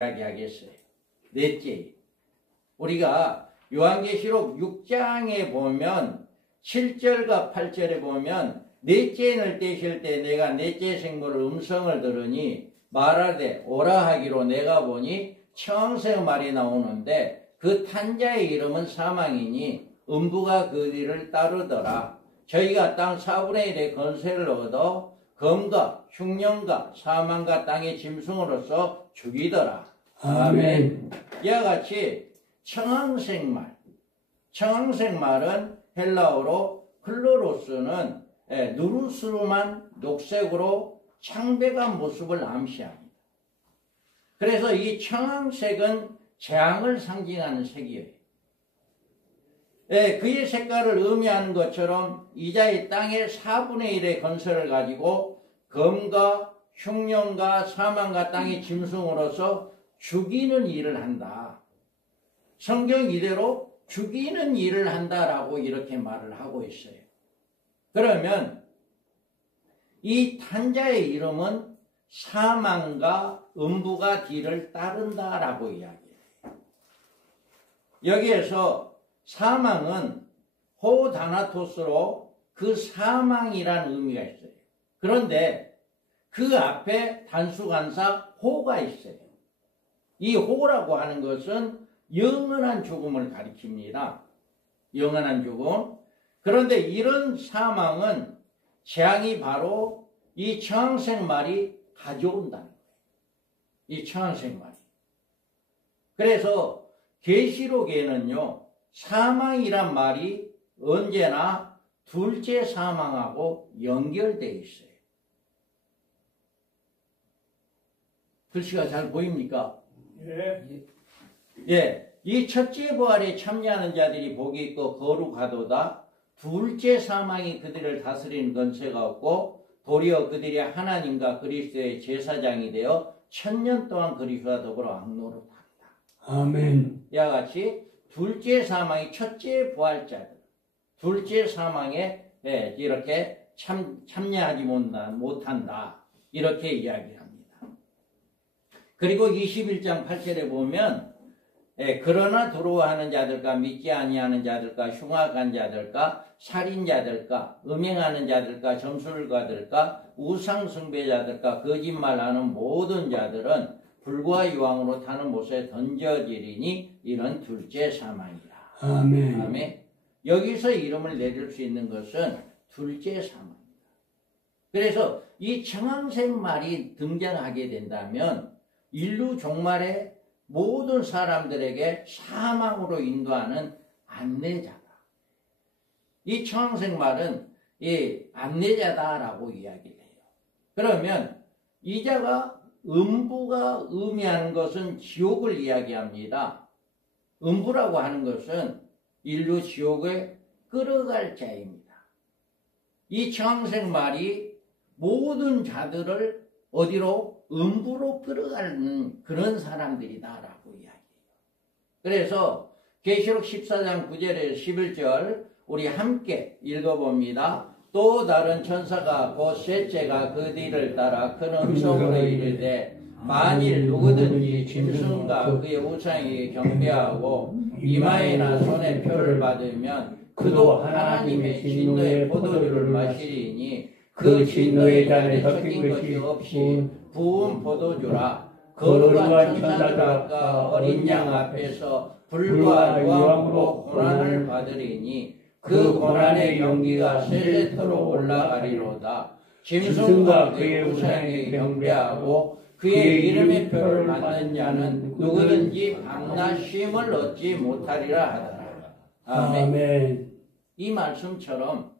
이야기하겠어요. 넷째, 우리가 요한계시록 6장에 보면 7절과 8절에 보면 넷째인을 떼실 때 내가 넷째 생물의 음성을 들으니 말하되 오라 하기로 내가 보니 청색 말이 나오는데 그 탄자의 이름은 사망이니 음부가 그 뒤를 따르더라. 저희가 땅 4분의 1의 건세를 얻어 검과 흉년과 사망과 땅의 짐승으로서 죽이더라. 아멘. 이와 같이 청황색말, 청황색말은 헬라어로 클로로스는 누르스름한 녹색으로 창백한 모습을 암시합니다. 그래서 이 청황색은 재앙을 상징하는 색이에요. 그의 색깔을 의미하는 것처럼 이자의 땅의 4분의 1의 건설을 가지고 검과 흉년과 사망과 땅의 짐승으로서 죽이는 일을 한다. 성경 이대로 죽이는 일을 한다라고 이렇게 말을 하고 있어요. 그러면 이 탄자의 이름은 사망과 음부가 뒤를 따른다라고 이야기해요. 여기에서 사망은 호다나토스로 그 사망이라는 의미가 있어요. 그런데 그 앞에 단수간사 호가 있어요. 이 호라고 하는 것은 영원한 죽음을 가리킵니다. 영원한 죽음. 그런데 이런 사망은 재앙이 바로 이 청황색 말이 가져온다는 거예요. 이 청황색 말이. 그래서 계시록에는요, 사망이란 말이 언제나 둘째 사망하고 연결되어 있어요. 글씨가 잘 보입니까? 예. 이 첫째 부활에 참여하는 자들이 복이 있고 거룩하도다. 둘째 사망이 그들을 다스리는 건세가 없고 도리어 그들이 하나님과 그리스도의 제사장이 되어 1000년 동안 그리스도와 더불어 왕노릇한다. 아멘. 이와 같이 둘째 사망이 첫째 부활자들, 둘째 사망에 이렇게 참여하지 못한다. 이렇게 이야기합니다. 그리고 21장 8절에 보면 그러나 두려워하는 자들과 믿지 아니하는 자들과 흉악한 자들과 살인자들과 음행하는 자들과 점술가들과 우상숭배자들과 거짓말하는 모든 자들은 불과 유황으로 타는 못에 던져지리니 이런 둘째 사망이라. 아멘. 아멘. 여기서 이름을 내릴 수 있는 것은 둘째 사망입니다. 그래서 이 청황색 말이 등장하게 된다면 인류 종말에 모든 사람들에게 사망으로 인도하는 안내자다. 이 청황색 말은 이 안내자다라고 이야기를 해요. 그러면 이 자가 음부가 의미하는 것은 지옥을 이야기합니다. 음부라고 하는 것은 인류 지옥에 끌어갈 자입니다. 이 청황색 말이 모든 자들을 어디로? 음부로 끌어가는 그런 사람들이다라고 이야기해요. 그래서 계시록 14장 9절에서 11절 우리 함께 읽어봅니다. 또 다른 천사가 곧 셋째가 그 뒤를 따라 큰 음성으로 이르되 만일 누구든지 짐승과 그의 우상에게 경배하고 이마에나 손에 표를 받으면 그도 하나님의 진노의 포도주를 마시리니 그 진노의 잔에 섞인 것이 없이 부은 포도주라. 거룩한 천사들과 어린 양 앞에서 불과 유황으로 고난을 받으리니 그 고난의 연기가 세세토록 올라가리로다. 짐승과 그의 우상에게 경배하고 그의 이름의 표를 받는 자는 누구든지 방나심을 얻지 못하리라 하더라. 아멘. 이 말씀처럼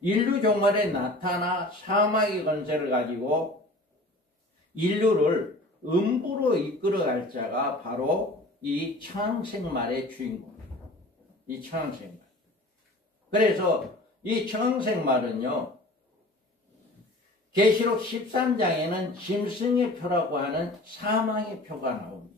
인류 종말에 나타나 사망의 권세를 가지고 인류를 음부로 이끌어갈 자가 바로 이 청황색 말의 주인공입니다. 이 청황색 말. 그래서 이 청황색 말은요, 계시록 13장에는 짐승의 표라고 하는 사망의 표가 나옵니다.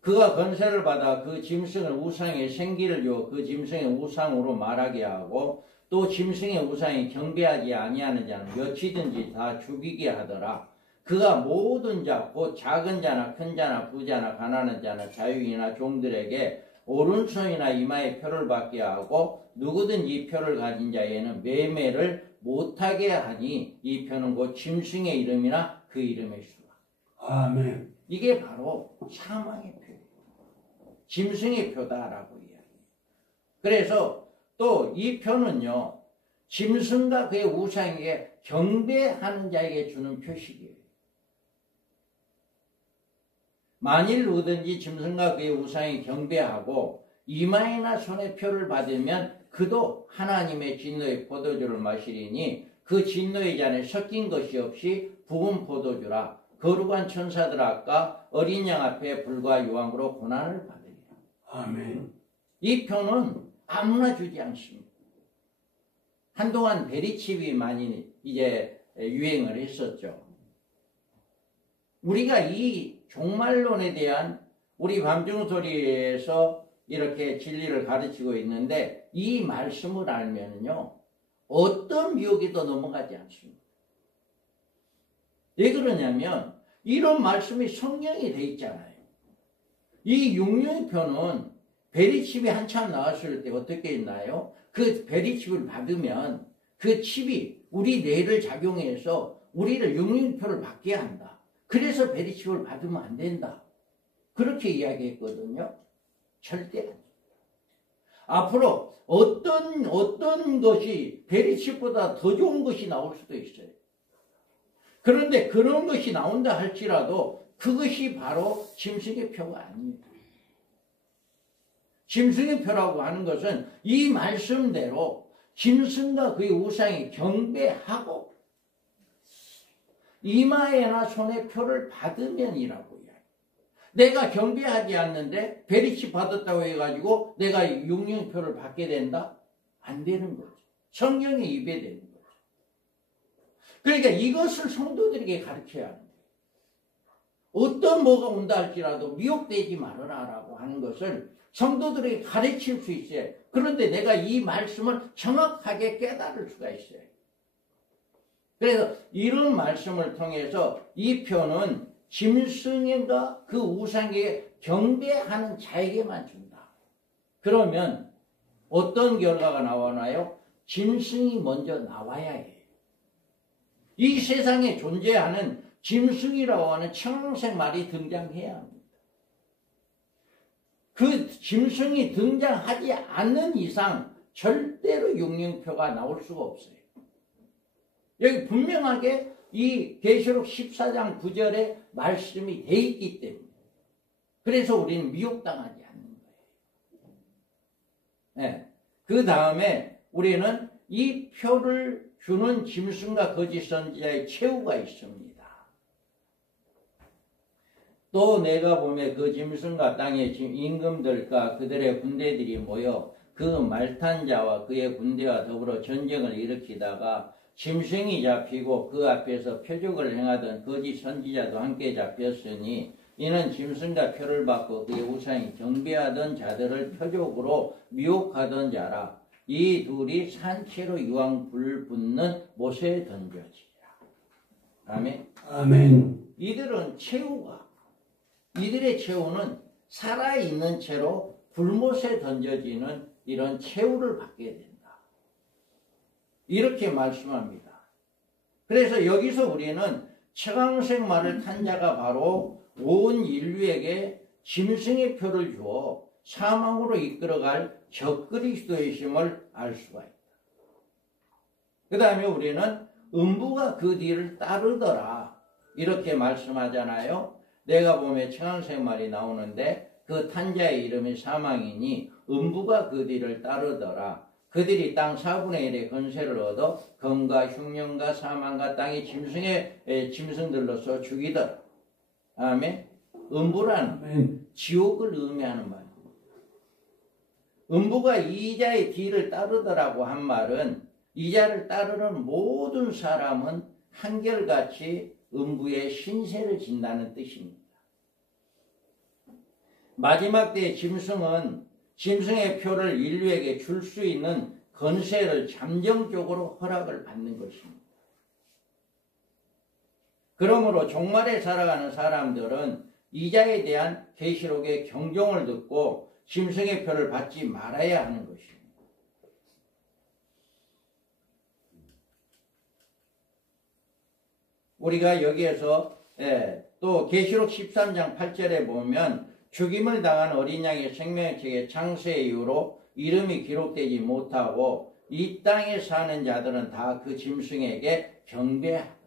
그가 권세를 받아 그 짐승을 우상에 생기를 주어 그 짐승의 우상으로 말하게 하고 또 짐승의 우상에 경배하지 아니하는 자는 여치든지 다 죽이게 하더라. 그가 모든 자, 곧 작은 자나 큰 자나 부자나 가난한 자나 자유인이나 종들에게 오른손이나 이마에 표를 받게 하고 누구든지 이 표를 가진 자에는 매매를 못하게 하니 이 표는 곧 짐승의 이름이나 그 이름의 수라. 아멘. 이게 바로 사망의 표예요. 짐승의 표다라고 이야기해요. 그래서 또 이 표는요, 짐승과 그의 우상에게 경배하는 자에게 주는 표식이에요. 만일 누구든지 짐승과 그의 우상에 경배하고 이마에나 손에 표를 받으면 그도 하나님의 진노의 포도주를 마시리니 그 진노의 잔에 섞인 것이 없이 부은 포도주라. 거룩한 천사들 앞과 어린 양 앞에 불과 유황으로 고난을 받으리라. 아멘. 이 표는 아무나 주지 않습니다. 한동안 베리칩이 많이 이제 유행을 했었죠. 우리가 이 종말론에 대한 우리 밤중소리에서 이렇게 진리를 가르치고 있는데 이 말씀을 알면요, 어떤 미혹에도 넘어가지 않습니다. 왜 그러냐면 이런 말씀이 성경에 돼 있잖아요. 이 육류표는 베리칩이 한참 나왔을 때 어떻게 했나요? 그 베리칩을 받으면 그 칩이 우리 뇌를 작용해서 우리를 육류표를 받게 한다. 그래서 베리칩을 받으면 안 된다. 그렇게 이야기했거든요. 절대 안 된다. 앞으로 어떤 것이 베리칩보다 더 좋은 것이 나올 수도 있어요. 그런데 그런 것이 나온다 할지라도 그것이 바로 짐승의 표가 아닙니다. 짐승의 표라고 하는 것은 이 말씀대로 짐승과 그의 우상에 경배하고 이마에나 손에 표를 받으면이라고 이야기해요. 내가 경배하지 않는데 베리칩 받았다고 해가지고 내가 육류표를 받게 된다? 안 되는 거죠. 성경에 위배되는 거죠. 그러니까 이것을 성도들에게 가르쳐야 합니다. 어떤 뭐가 온다 할지라도 미혹되지 말아라라고 하는 것을 성도들에게 가르칠 수 있어요. 그런데 내가 이 말씀을 정확하게 깨달을 수가 있어요. 그래서 이런 말씀을 통해서 이 표는 짐승과 그 우상에 경배하는 자에게만 준다. 그러면 어떤 결과가 나오나요? 짐승이 먼저 나와야 해요. 이 세상에 존재하는 짐승이라고 하는 청색 말이 등장해야 합니다. 그 짐승이 등장하지 않는 이상 절대로 육륜표가 나올 수가 없어요. 여기 분명하게 이 계시록 14장 9절에 말씀이 돼 있기 때문에 그래서 우리는 미혹당하지 않는 거예요. 네. 그 다음에 우리는 이 표를 주는 짐승과 거짓 선지자의 최후가 있습니다. 또 내가 보면 그 짐승과 땅의 임금들과 그들의 군대들이 모여 그 말탄 자와 그의 군대와 더불어 전쟁을 일으키다가 짐승이 잡히고 그 앞에서 표적을 행하던 거짓 선지자도 함께 잡혔으니 이는 짐승과 표를 받고 그의 우상에 경배하던 자들을 표적으로 미혹하던 자라. 이 둘이 산채로 유황 불 붙는 못에 던져지리라. 아멘. 아멘. 이들의 최후는 살아있는 채로 불못에 던져지는 이런 최후를 받게 된다. 이렇게 말씀합니다. 그래서 여기서 우리는 최강색 말을 탄 자가 바로 온 인류에게 짐승의 표를 주어 사망으로 이끌어갈 적그리스도이심을 알 수가 있다. 그 다음에 우리는 음부가 그 뒤를 따르더라. 이렇게 말씀하잖아요. 내가 보면 최강색 말이 나오는데 그 탄자의 이름이 사망이니 음부가 그 뒤를 따르더라. 그들이 땅 4분의 1의 건세를 얻어 검과 흉년과 사망과 땅의 짐승들로서 죽이더라. 아멘. 음부라는 지옥을 의미하는 말입니다. 음부가 이자의 뒤를 따르더라고 한 말은 이자를 따르는 모든 사람은 한결같이 음부의 신세를 진다는 뜻입니다. 마지막 때의 짐승은 짐승의 표를 인류에게 줄 수 있는 건세를 잠정적으로 허락을 받는 것입니다. 그러므로 종말에 살아가는 사람들은 이자에 대한 계시록의 경종을 듣고 짐승의 표를 받지 말아야 하는 것입니다. 우리가 여기에서 또 계시록 13장 8절에 보면 죽임을 당한 어린 양의 생명의 책에 창세 이후로 이름이 기록되지 못하고 이 땅에 사는 자들은 다 그 짐승에게 경배하더라.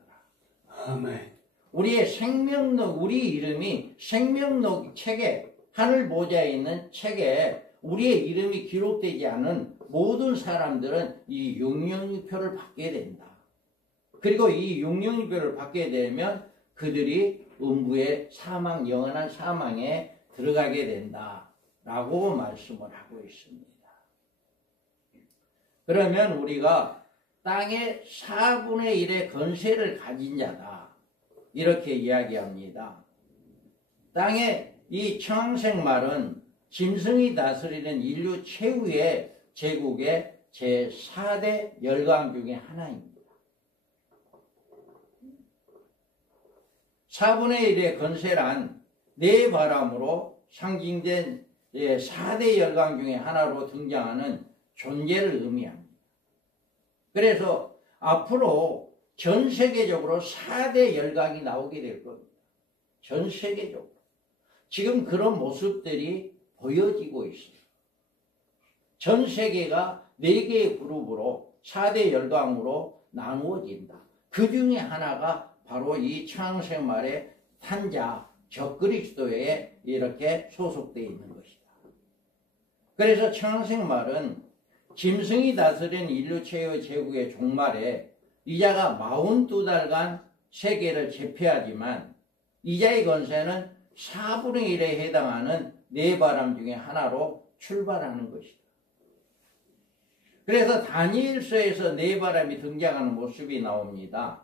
아멘. 우리의 생명록, 우리 이름이 생명록 책에, 하늘 보좌에 있는 책에 우리의 이름이 기록되지 않은 모든 사람들은 이 육령표를 받게 된다. 그리고 이 육령표를 받게 되면 그들이 음부의 사망, 영원한 사망에 들어가게 된다 라고 말씀을 하고 있습니다. 그러면 우리가 땅의 4분의 1의 건세를 가진 자다 이렇게 이야기합니다. 땅의 이 청생말은 짐승이 다스리는 인류 최후의 제국의 제4대 열강 중에 하나입니다. 4분의 1의 건세란 네 바람으로 상징된 4대 열강 중에 하나로 등장하는 존재를 의미합니다. 그래서 앞으로 전 세계적으로 4대 열강이 나오게 될 겁니다. 전 세계적으로. 지금 그런 모습들이 보여지고 있어요. 전 세계가 4개의 그룹으로 4대 열강으로 나누어진다. 그 중에 하나가 바로 이 창세말의 탄자 적그리스도에 이렇게 소속되어 있는 것이다. 그래서 창세말은 짐승이 다스린 인류 최후 제국의 종말에 이자가 42달간 세계를 제패하지만 이자의 건세는 4분의 1에 해당하는 네 바람 중에 하나로 출발하는 것이다. 그래서 다니엘서에서 네 바람이 등장하는 모습이 나옵니다.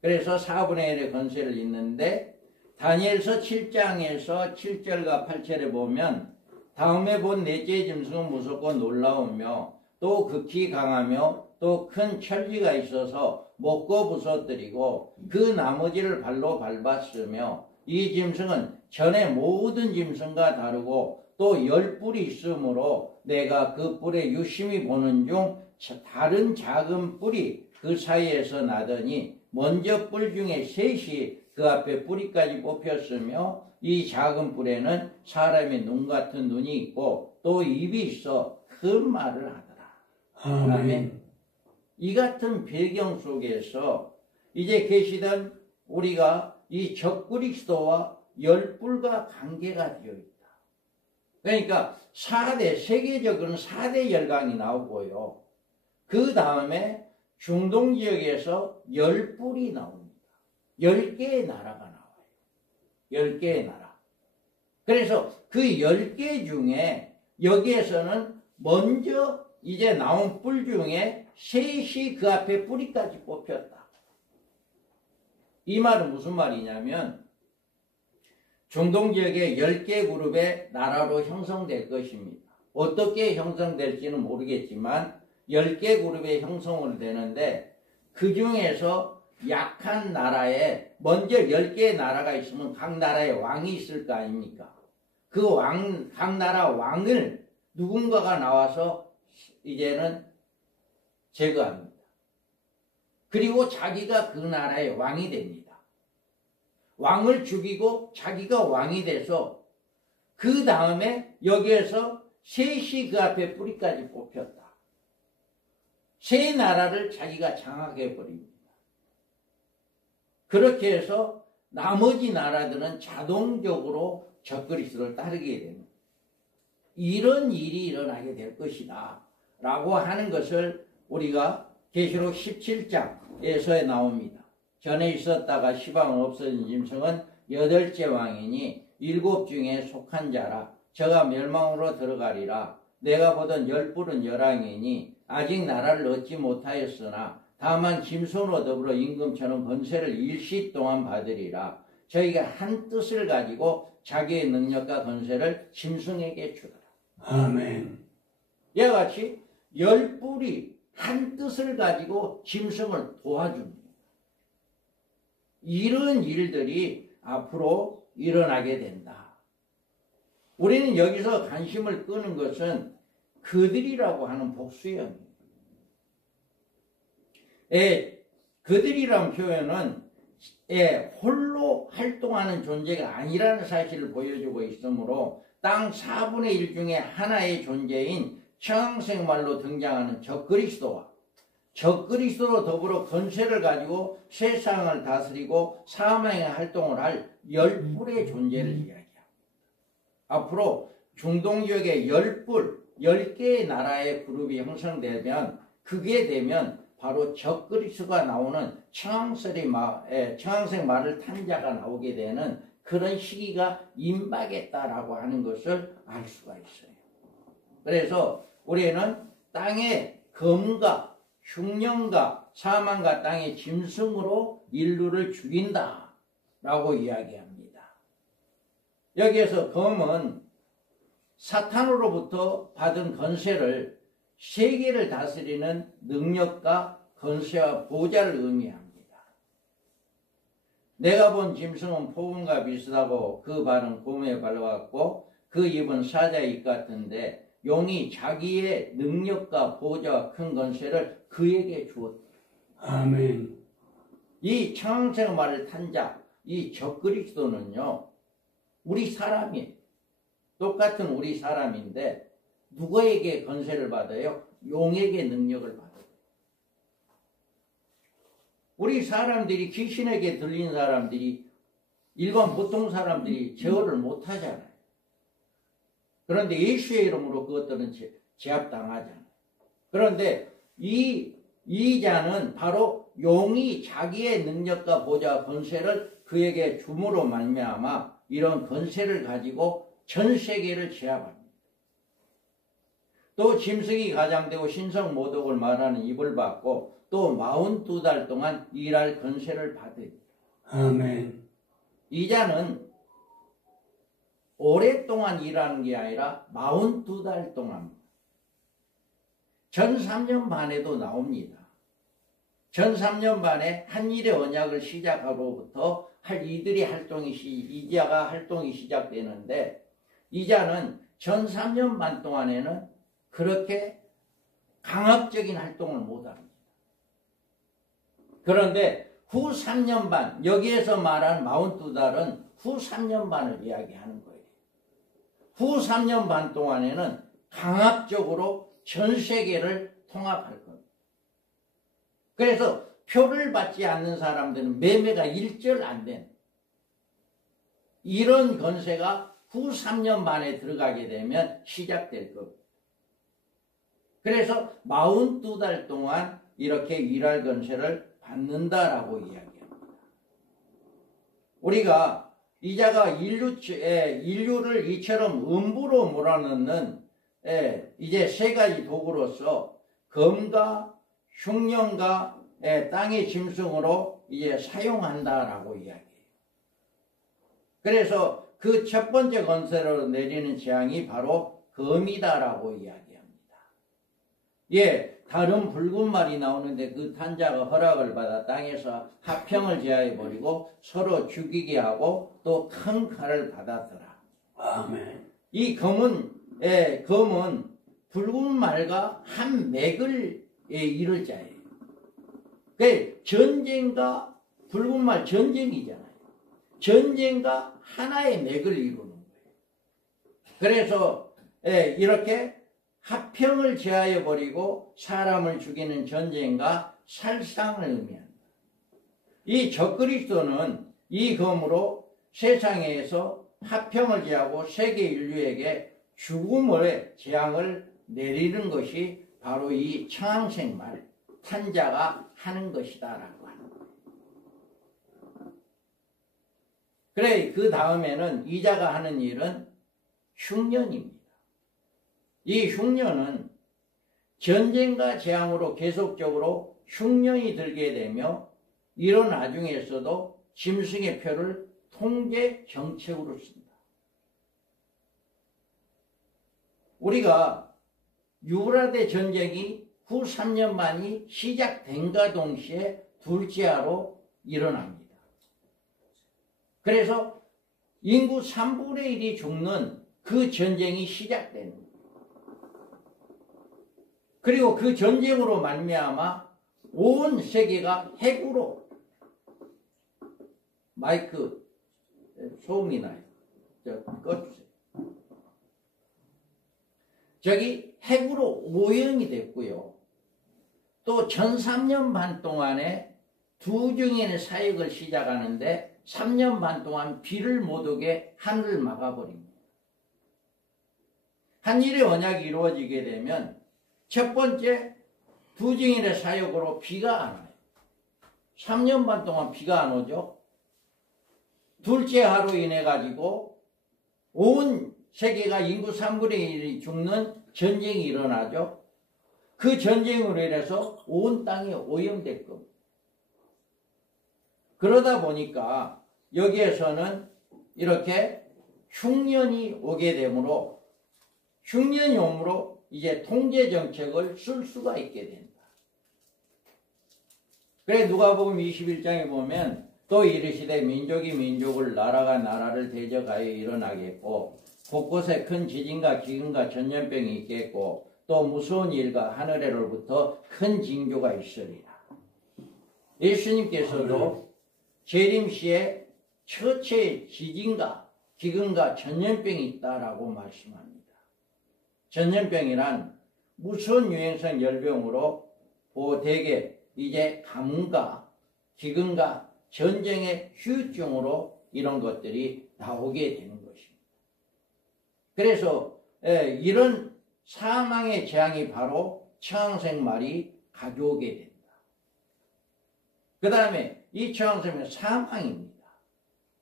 그래서 4분의 1의 건세를 잇는데 다니엘서 7장에서 7절과 8절에 보면 다음에 본 넷째 짐승은 무섭고 놀라우며 또 극히 강하며 또 큰 천지가 있어서 먹고 부서뜨리고 그 나머지를 발로 밟았으며 이 짐승은 전에 모든 짐승과 다르고 또 10뿔이 있으므로 내가 그 뿔에 유심히 보는 중 다른 작은 뿔이 그 사이에서 나더니 먼저 뿔 중에 셋이 그 앞에 뿌리까지 뽑혔으며 이 작은 뿔에는 사람의 눈 같은 눈이 있고 또 입이 있어 큰 말을 하더라. 아멘. 이 같은 배경 속에서 이제 계시던 우리가 이 적그리스도와 열불과 관계가 되어 있다. 그러니까 4대, 세계적으로는 4대 열강이 나오고요. 그 다음에 중동 지역에서 열불이 나옵니다. 10개의 나라가 나와요. 10개의 나라. 그래서 그 10개 중에 여기에서는 먼저 이제 나온 뿔 중에 셋이 그 앞에 뿌리까지 뽑혔다. 이 말은 무슨 말이냐면 중동 지역의 10개 그룹의 나라로 형성될 것입니다. 어떻게 형성될지는 모르겠지만 10개 그룹의 형성으로 되는데 그 중에서 약한 나라에 먼저 10개의 나라가 있으면 각 나라에 왕이 있을 거 아닙니까? 그 각 나라 왕을 누군가가 나와서 이제는 제거합니다. 그리고 자기가 그 나라의 왕이 됩니다. 왕을 죽이고 자기가 왕이 돼서 그 다음에 여기에서 셋이 그 앞에 뿌리까지 뽑혔다. 세 나라를 자기가 장악해버립니다. 그렇게 해서 나머지 나라들은 자동적으로 적그리스도를 따르게 됩니다. 이런 일이 일어나게 될 것이다 라고 하는 것을 우리가 계시록 17장에서 나옵니다. 전에 있었다가 시방 없어진 짐승은 8째 왕이니 7 중에 속한 자라. 저가 멸망으로 들어가리라. 내가 보던 10뿔은 열왕이니 아직 나라를 얻지 못하였으나 다만 짐승으로 더불어 임금처럼 건세를 일시 동안 받으리라. 저희가 한 뜻을 가지고 자기의 능력과 건세를 짐승에게 주더라. 아멘. 이와 같이 10뿔이 한 뜻을 가지고 짐승을 도와줍니다. 이런 일들이 앞으로 일어나게 된다. 우리는 여기서 관심을 끄는 것은 그들이라고 하는 복수형이에요. 그들이란 표현은 홀로 활동하는 존재가 아니라는 사실을 보여주고 있으므로 땅 4분의 1 중에 하나의 존재인 청생말로 등장하는 적그리스도와 적그리스도로 더불어 권세를 가지고 세상을 다스리고 사망의 활동을 할 10뿔의 존재를 이야기합니다. 앞으로 중동 지역에 10개의 나라의 그룹이 형성되면 그게 되면 바로 적그리스도가 나오는 청황생 말을 탄 자가 나오게 되는 그런 시기가 임박했다라고 하는 것을 알 수가 있어요. 그래서 우리는 땅의 검과 흉년과 사망과 땅의 짐승으로 인류를 죽인다라고 이야기합니다. 여기에서 검은 사탄으로부터 받은 권세를 세계를 다스리는 능력과 권세와 보좌를 의미합니다. 내가 본 짐승은 폭음과 비슷하고 그 발은 곰의 발 같고 그 입은 사자의 입 같은데 용이 자기의 능력과 보좌와 큰 권세를 그에게 주었다. 아멘. 이 청황생 말을 탄 자, 이 적그리스도는요, 우리 사람이에요. 똑같은 우리 사람인데 누구에게 권세를 받아요? 용에게 능력을 받아요. 우리 사람들이 귀신에게 들린 사람들이 일반 보통 사람들이 제어를 못하잖아요. 그런데 예수의 이름으로 그것들은 제압당하잖아요. 그런데 이 자는 바로 용이 자기의 능력과 보좌와 권세를 그에게 줌으로 말미암아 이런 권세를 가지고 전 세계를 제압합니다. 또 짐승이 가장되고 신성 모독을 말하는 입을 받고 또 42달 동안 일할 권세를 받으리라. 아멘. 이 자는 오랫동안 일하는 게 아니라 42달 동안 전 3년 반에도 나옵니다. 전 3년 반에 한일의 언약을 시작하고부터 이자가 활동이 시작되는데 이 자는 전 3년 반 동안에는 그렇게 강압적인 활동을 못합니다. 그런데 후 3년 반, 여기에서 말한 42달은 후 3년 반을 이야기하는 거예요. 후 3년 반 동안에는 강압적으로 전 세계를 통합할 겁니다. 그래서 표를 받지 않는 사람들은 매매가 일절 안 된 이런 권세가 후 3년 반에 들어가게 되면 시작될 겁니다. 그래서 42달 동안 이렇게 일할 권세를 받는다라고 이야기합니다. 우리가 이자가 인류를 이처럼 음부로 몰아넣는 이제 세 가지 도구로서 검과 흉년과 땅의 짐승으로 이제 사용한다라고 이야기해요. 그래서 그 첫 번째 권세로 내리는 재앙이 바로 검이다라고 이야기합니다. 다른 붉은 말이 나오는데 그 탄자가 허락을 받아 땅에서 화평을 제하여버리고 서로 죽이게 하고 또 큰 칼을 받았더라. 아멘. 이 검은 붉은 말과 한 맥을 이룰 자예요. 그 전쟁과 붉은 말 전쟁이잖아요. 전쟁과 하나의 맥을 이루는 거예요. 그래서 이렇게 화평을 제하여 버리고 사람을 죽이는 전쟁과 살상을 의미합니다. 이 적그리스도는 이 검으로 세상에서 화평을 제하고 세계 인류에게 죽음의 재앙을 내리는 것이 바로 이 청황생 말 탄자가 하는 것이다라고 하는 거예요. 그래, 그 다음에는 이자가 하는 일은 흉년입니다. 이 흉년은 전쟁과 재앙으로 계속적으로 흉년이 들게 되며 이런 나중에서도 짐승의 표를 통제 정책으로 씁니다. 우리가 유브라데 전쟁이 후 3년 만이 시작된과 동시에 둘째 하로 일어납니다. 그래서 인구 3분의 1이 죽는 그 전쟁이 시작되는 거예요. 그리고 그 전쟁으로 말미암아 온 세계가 핵으로, 마이크 소음이 나요. 꺼주세요. 저기 핵으로 오염이 됐고요. 또 전 3년 반 동안에 두 증인의 사역을 시작하는데 3년 반 동안 비를 못 오게 하늘을 막아버립니다. 한 일의 언약이 이루어지게 되면 첫 번째 두 증인의 사역으로 비가 안 와요. 3년 반 동안 비가 안 오죠. 둘째 하로 인해 가지고 온 세계가 인구 3분의 1이 죽는 전쟁이 일어나죠. 그 전쟁으로 인해서 온 땅이 오염될 겁니다. 그러다 보니까 여기에서는 이렇게 흉년이 오게 되므로, 흉년이 오므로 이제 통제 정책을 쓸 수가 있게 된다. 그래 누가복음 21장에 보면 또 이르시되 민족이 민족을, 나라가 나라를 대적하여 일어나겠고 곳곳에 큰 지진과 기근과 전염병이 있겠고 또 무서운 일과 하늘에로부터 큰 징조가 있으리라. 예수님께서도 재림시에 처체의 지진과 기근과 전염병이 있다라고 말씀합니다. 전염병이란 무서운 유행성 열병으로 대개 이제 가뭄과 기근과 전쟁의 후유증으로 이런 것들이 나오게 되는 것입니다. 그래서 이런 사망의 재앙이 바로 청항생말이 가져오게 된다. 그 다음에 이 청항생말은 사망입니다.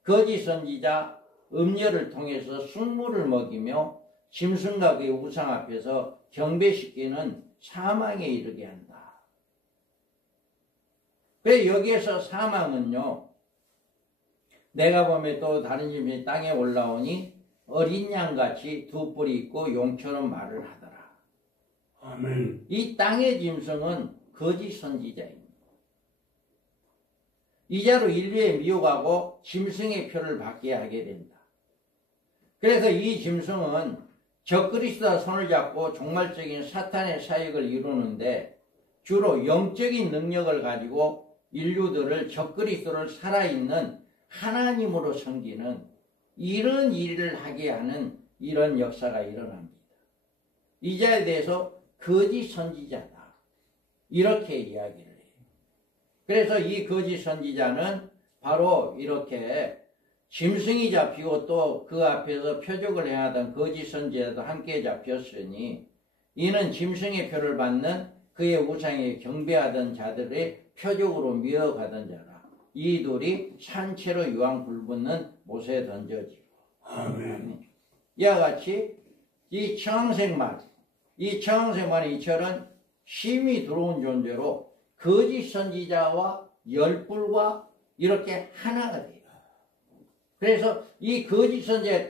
거짓 선지자, 음녀를 통해서 숙물을 먹이며 짐승과 그의 우상 앞에서 경배시키는 사망에 이르게 한다. 그래 여기에서 사망은요, 내가 보면 또 다른 짐승이 땅에 올라오니 어린 양같이 두 뿔이 있고 용처럼 말을 하더라. 아멘. 이 땅의 짐승은 거짓 선지자입니다. 이자로 인류에 미혹하고 짐승의 표를 받게 하게 된다. 그래서 이 짐승은 적그리스도와 손을 잡고 종말적인 사탄의 사역을 이루는데 주로 영적인 능력을 가지고 인류들을 적그리스도를 살아있는 하나님으로 섬기는 이런 일을 하게 하는 이런 역사가 일어납니다. 이 자에 대해서 거짓 선지자다, 이렇게 이야기를 해요. 그래서 이 거짓 선지자는 바로 이렇게 짐승이 잡히고 또 그 앞에서 표적을 행하던 거짓 선지자도 함께 잡혔으니 이는 짐승의 표를 받는 그의 우상에 경배하던 자들의 표적으로 미워가던 자라. 이 돌이 산채로 유황 불붙는 못에 던져지고. 아멘. 이와 같이 이 청생말, 이 청생말의 이철은 힘이 들어온 존재로 거짓 선지자와 열불과 이렇게 하나가 돼요. 그래서 이 거짓 선지자,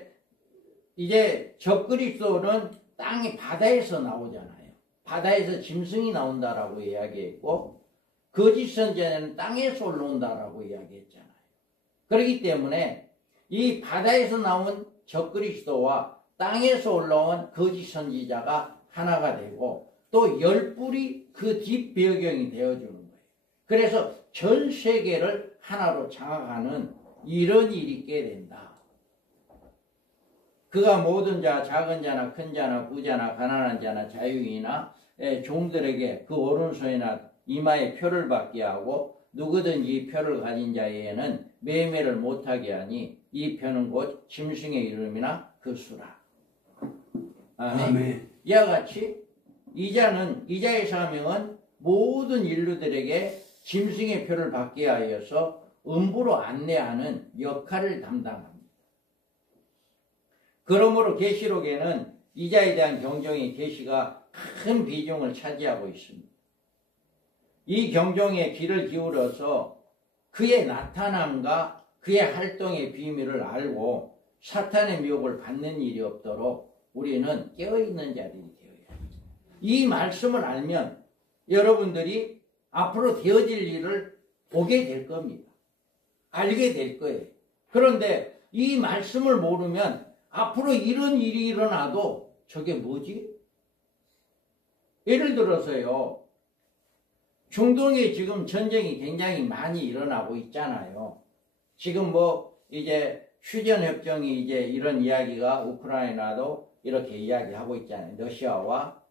이제 적그리스도는 땅이 바다에서 나오잖아요. 바다에서 짐승이 나온다라고 이야기했고, 거짓 선지자는 땅에서 올라온다라고 이야기했잖아요. 그렇기 때문에 이 바다에서 나온 적그리스도와 땅에서 올라온 거짓 선지자가 하나가 되고 또 열불이 그 뒷배경이 되어주는 거예요. 그래서 전 세계를 하나로 장악하는 이런 일이 있게 된다. 그가 모든 자, 작은 자나 큰 자나 부자나 가난한 자나 자유인이나 종들에게 그 오른손이나 이마에 표를 받게 하고 누구든지 이 표를 가진 자에게는 매매를 못하게 하니 이 표는 곧 짐승의 이름이나 그 수라. 아멘. 이와 같이 이자의 사명은 모든 인류들에게 짐승의 표를 받게 하여서 음부로 안내하는 역할을 담당합니다. 그러므로 계시록에는 이자에 대한 경종의 계시가 큰 비중을 차지하고 있습니다. 이 경종에 귀를 기울여서 그의 나타남과 그의 활동의 비밀을 알고 사탄의 미혹을 받는 일이 없도록 우리는 깨어있는 자들이 되어야 합니다. 이 말씀을 알면 여러분들이 앞으로 되어질 일을 보게 될 겁니다. 알게 될 거예요. 그런데 이 말씀을 모르면 앞으로 이런 일이 일어나도 저게 뭐지? 예를 들어서요. 중동에 지금 전쟁이 굉장히 많이 일어나고 있잖아요. 지금 뭐 이제 휴전협정이 이제 이런 이야기가 우크라이나도 이렇게 이야기하고 있잖아요. 러시아와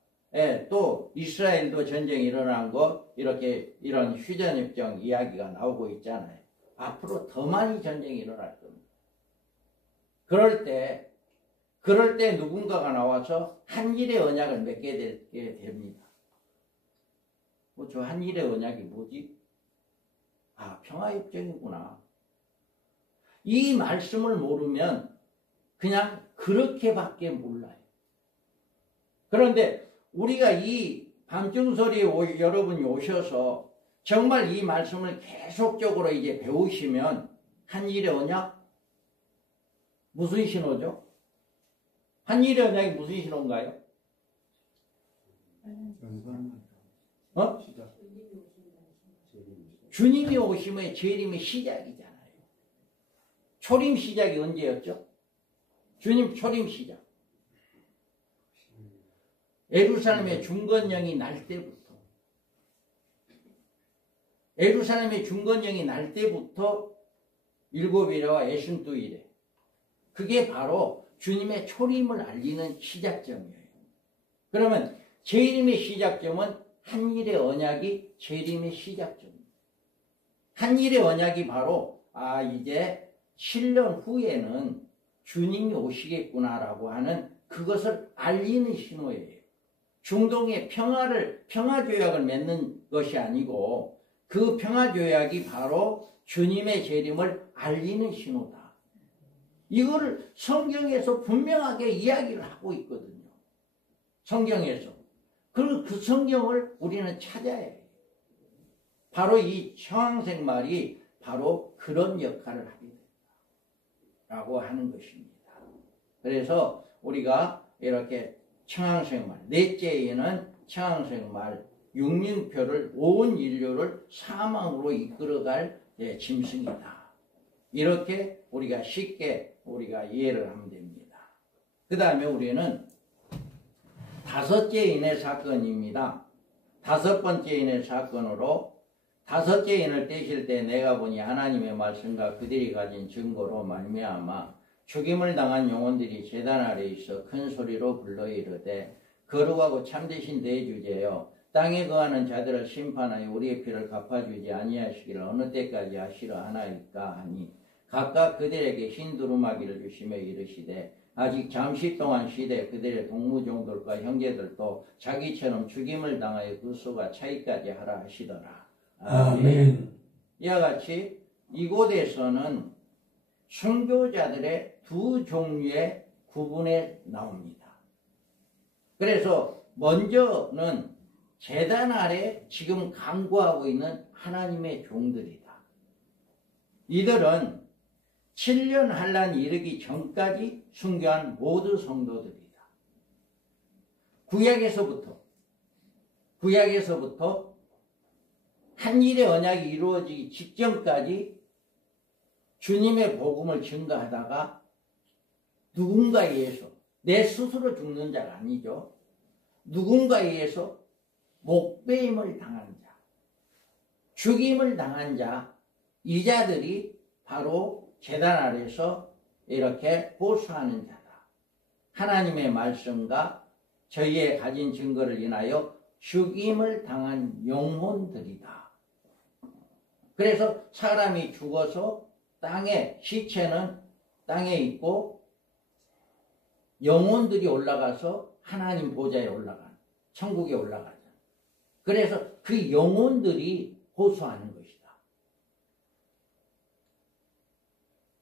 또 이스라엘도 전쟁이 일어난 거 이렇게 이런 휴전협정 이야기가 나오고 있잖아요. 앞으로 더 많이 전쟁이 일어날 겁니다. 그럴 때 누군가가 나와서 한일의 언약을 맺게 되게 됩니다. 저 한일의 언약이 뭐지? 아, 평화협정이구나. 이 말씀을 모르면 그냥 그렇게밖에 몰라요. 그런데 우리가 이 밤중소리에 여러분이 오셔서 정말 이 말씀을 계속적으로 이제 배우시면 한일의 언약? 무슨 신호죠? 한일의 언약이 무슨 신호인가요? 주님이 오심의 재림의 시작이잖아요. 초림 시작이 언제였죠? 주님 초림 시작. 예루살렘의 중건령이 날 때부터 일곱 일회와 애순두일에 그게 바로 주님의 초림을 알리는 시작점이에요. 그러면 재림의 시작점은 한일의 언약이 재림의 시작점입니다. 한일의 언약이 바로 이제 7년 후에는 주님이 오시겠구나라고 하는 그것을 알리는 신호예요. 중동의 평화조약을 맺는 것이 아니고 그 평화조약이 바로 주님의 재림을 알리는 신호다. 이거를 성경에서 분명하게 이야기를 하고 있거든요. 성경에서. 그 성경을 우리는 찾아야 해요. 바로 이 청항생말이 바로 그런 역할을 하게 된다라고 하는 것입니다. 그래서 우리가 이렇게 청항생말, 넷째에는 청항생말, 육륜표를 온 인류를 사망으로 이끌어갈 짐승이다. 이렇게 우리가 쉽게 우리가 이해를 하면 됩니다. 그 다음에 우리는 다섯째 인의 사건입니다. 다섯 번째 인의 사건으로 다섯째 인을 떼실 때 내가 보니 하나님의 말씀과 그들이 가진 증거로 말미암아 죽임을 당한 영혼들이 제단 아래 있어 큰 소리로 불러 이르되 거룩하고 참되신 대주제여 땅에 거하는 자들을 심판하여 우리의 피를 갚아주지 아니하시기를 어느 때까지 하시려 하나이까 하니 각각 그들에게 흰 두루마기를 주시며 이르시되 아직 잠시 동안 쉬되 그들의 동무종들과 형제들도 자기처럼 죽임을 당하여 그 수가 차이까지 하라 하시더라. 아멘. 이와 같이 이곳에서는 순교자들의 두 종류의 구분에 나옵니다. 그래서 먼저는 제단 아래 지금 간구하고 있는 하나님의 종들이다. 이들은 7년 환란이 이르기 전까지 순교한 모든 성도들이다. 구약에서부터 한일의 언약이 이루어지기 직전까지 주님의 복음을 증거하다가 누군가에 의해서 내 스스로 죽는 자가 아니죠. 누군가에 의해서 목배임을 당한 자, 죽임을 당한 자, 이 자들이 바로 제단 아래서 이렇게 호소하는 자다. 하나님의 말씀과 저희의 가진 증거를 인하여 죽임을 당한 영혼들이다. 그래서 사람이 죽어서 시체는 땅에 있고 영혼들이 올라가서 하나님 보좌에 올라가는, 천국에 올라가잖아. 그래서 그 영혼들이 호소하는 것이다.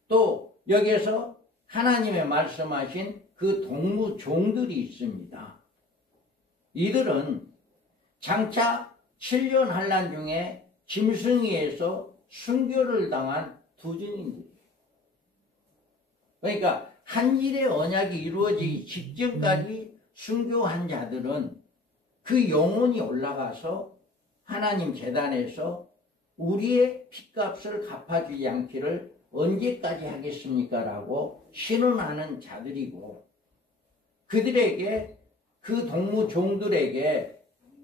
또 여기에서 하나님의 말씀하신 그 동무종들이 있습니다. 이들은 장차 7년 환란 중에 짐승이에서 순교를 당한 두 증인들이에요. 그러니까 한일의 언약이 이루어지기 직전까지 순교한 자들은 그 영혼이 올라가서 하나님 제단에서 우리의 핏값을 갚아주지 않기를 언제까지 하겠습니까? 라고 신원하는 자들이고, 그들에게, 그 동무종들에게,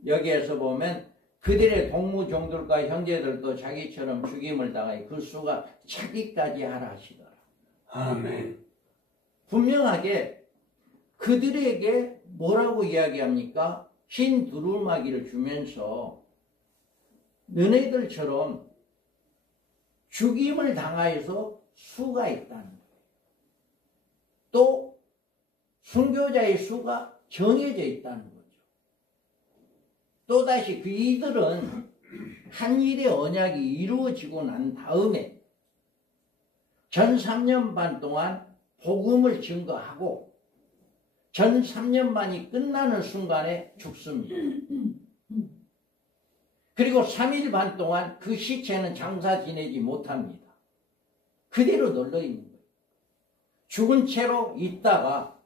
여기에서 보면 그들의 동무종들과 형제들도 자기처럼 죽임을 당하여 그 수가 차기까지 하라 하시더라. 아멘. 분명하게 그들에게 뭐라고 이야기합니까? 흰 두루마기를 주면서 너네들처럼 죽임을 당하여서 수가 있다는 거예요. 또 순교자의 수가 정해져 있다는 거죠. 또다시 그 이들은 한 일의 언약이 이루어지고 난 다음에 전 3년 반 동안 복음을 증거하고 전 3년 반이 끝나는 순간에 죽습니다. 그리고 3일 반 동안 그 시체는 장사 지내지 못합니다. 그대로 널려있는 거예요. 죽은 채로 있다가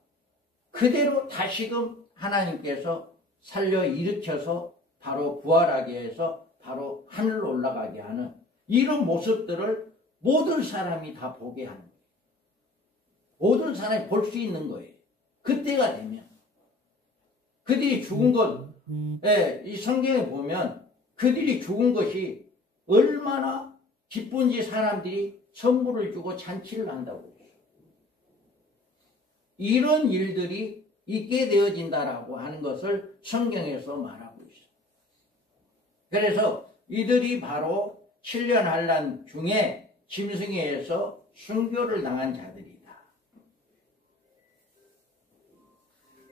그대로 다시금 하나님께서 살려 일으켜서 바로 부활하게 해서 바로 하늘로 올라가게 하는 이런 모습들을 모든 사람이 다 보게 하는 거예요. 모든 사람이 볼 수 있는 거예요. 그때가 되면 그들이 죽은 것, 이 성경에 보면 그들이 죽은 것이 얼마나 기쁜지 사람들이 선물을 주고 잔치를 한다고 해요. 이런 일들이 있게 되어진다라고 하는 것을 성경에서 말하고 있어요. 그래서 이들이 바로 7년 환란 중에 짐승에서 순교를 당한 자들이다.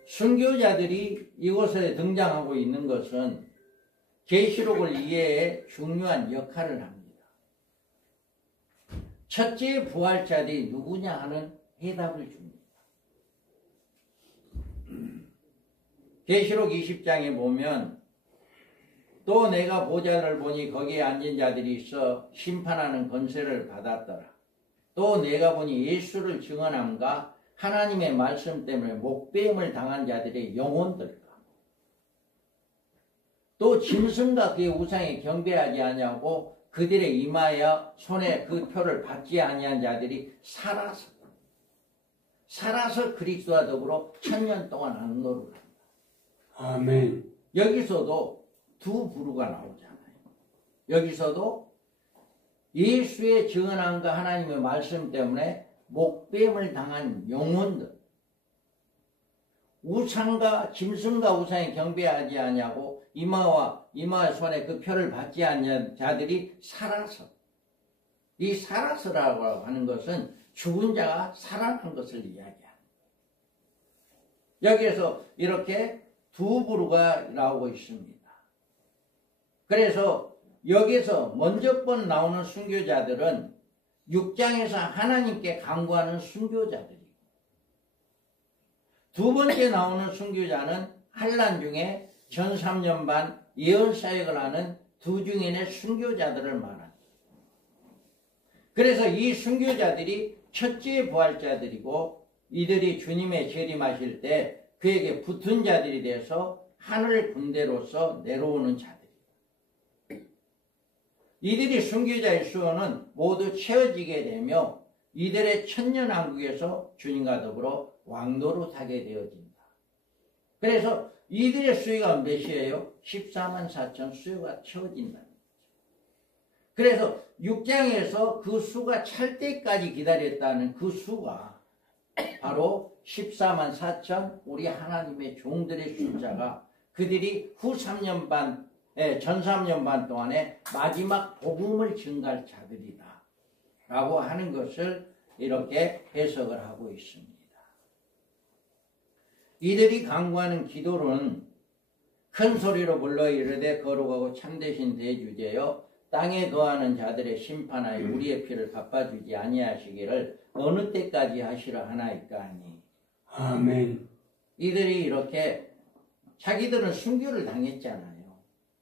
순교자들이 이곳에 등장하고 있는 것은 계시록을 이해에 중요한 역할을 합니다. 첫째 부활자들이 누구냐 하는 해답을 줍니다. 계시록 20장에 보면 또 내가 보좌를 보니 거기에 앉은 자들이 있어 심판하는 권세를 받았더라. 또 내가 보니 예수를 증언함과 하나님의 말씀 때문에 목배임을 당한 자들의 영혼들과 또 짐승과 그의 우상에 경배하지 아니하고 그들의 이마에 손에 그 표를 받지 아니한 자들이 살아서 그리스도와 더불어 1000년 동안 안노를 합니다. 아멘. 여기서도 두 부류가 나오잖아요. 여기서도 예수의 증언함과 하나님의 말씀 때문에 목배임을 당한 영혼들, 우상과 짐승과 우상에 경배하지 아니하고 이마와 손에 그 표를 받지 않는 자들이 살아서, 이 살아서라고 하는 것은 죽은 자가 살아난 것을 이야기합니다. 여기에서 이렇게 두 부류가 나오고 있습니다. 그래서 여기서 먼저 번 나오는 순교자들은 6장에서 하나님께 간구하는 순교자들이고, 두 번째 나오는 순교자는 환난 중에 전 3년 반 예언 사역을 하는 두 증인의 순교자들을 말합니다. 그래서 이 순교자들이 첫째 부활자들이고, 이들이 주님의 재림하실 때 그에게 붙은 자들이 돼서 하늘 군대로서 내려오는 자들. 이들이 순교자의 수호는 모두 채워지게 되며 이들의 천년왕국에서 주님과 더불어 왕도로 타게 되어진다. 그래서 이들의 수요가 몇이에요? 14만 4천 수요가 채워진다. 그래서 6장에서 그 수가 찰 때까지 기다렸다는 그 수가 바로 14만 4천 우리 하나님의 종들의 숫자가 그들이 후 3년 반 전 3년 반 동안에 마지막 복음을 증가할 자들이다 라고 하는 것을 이렇게 해석을 하고 있습니다. 이들이 간구하는 기도는 큰 소리로 불러 이르되 거룩하고 참되신 대주제여 땅에 거하는 자들의 심판하여 우리의 피를 갚아주지 아니하시기를 어느 때까지 하시라 하나이까 하니. 아멘. 이들이 이렇게 자기들은 순교를 당했잖아요.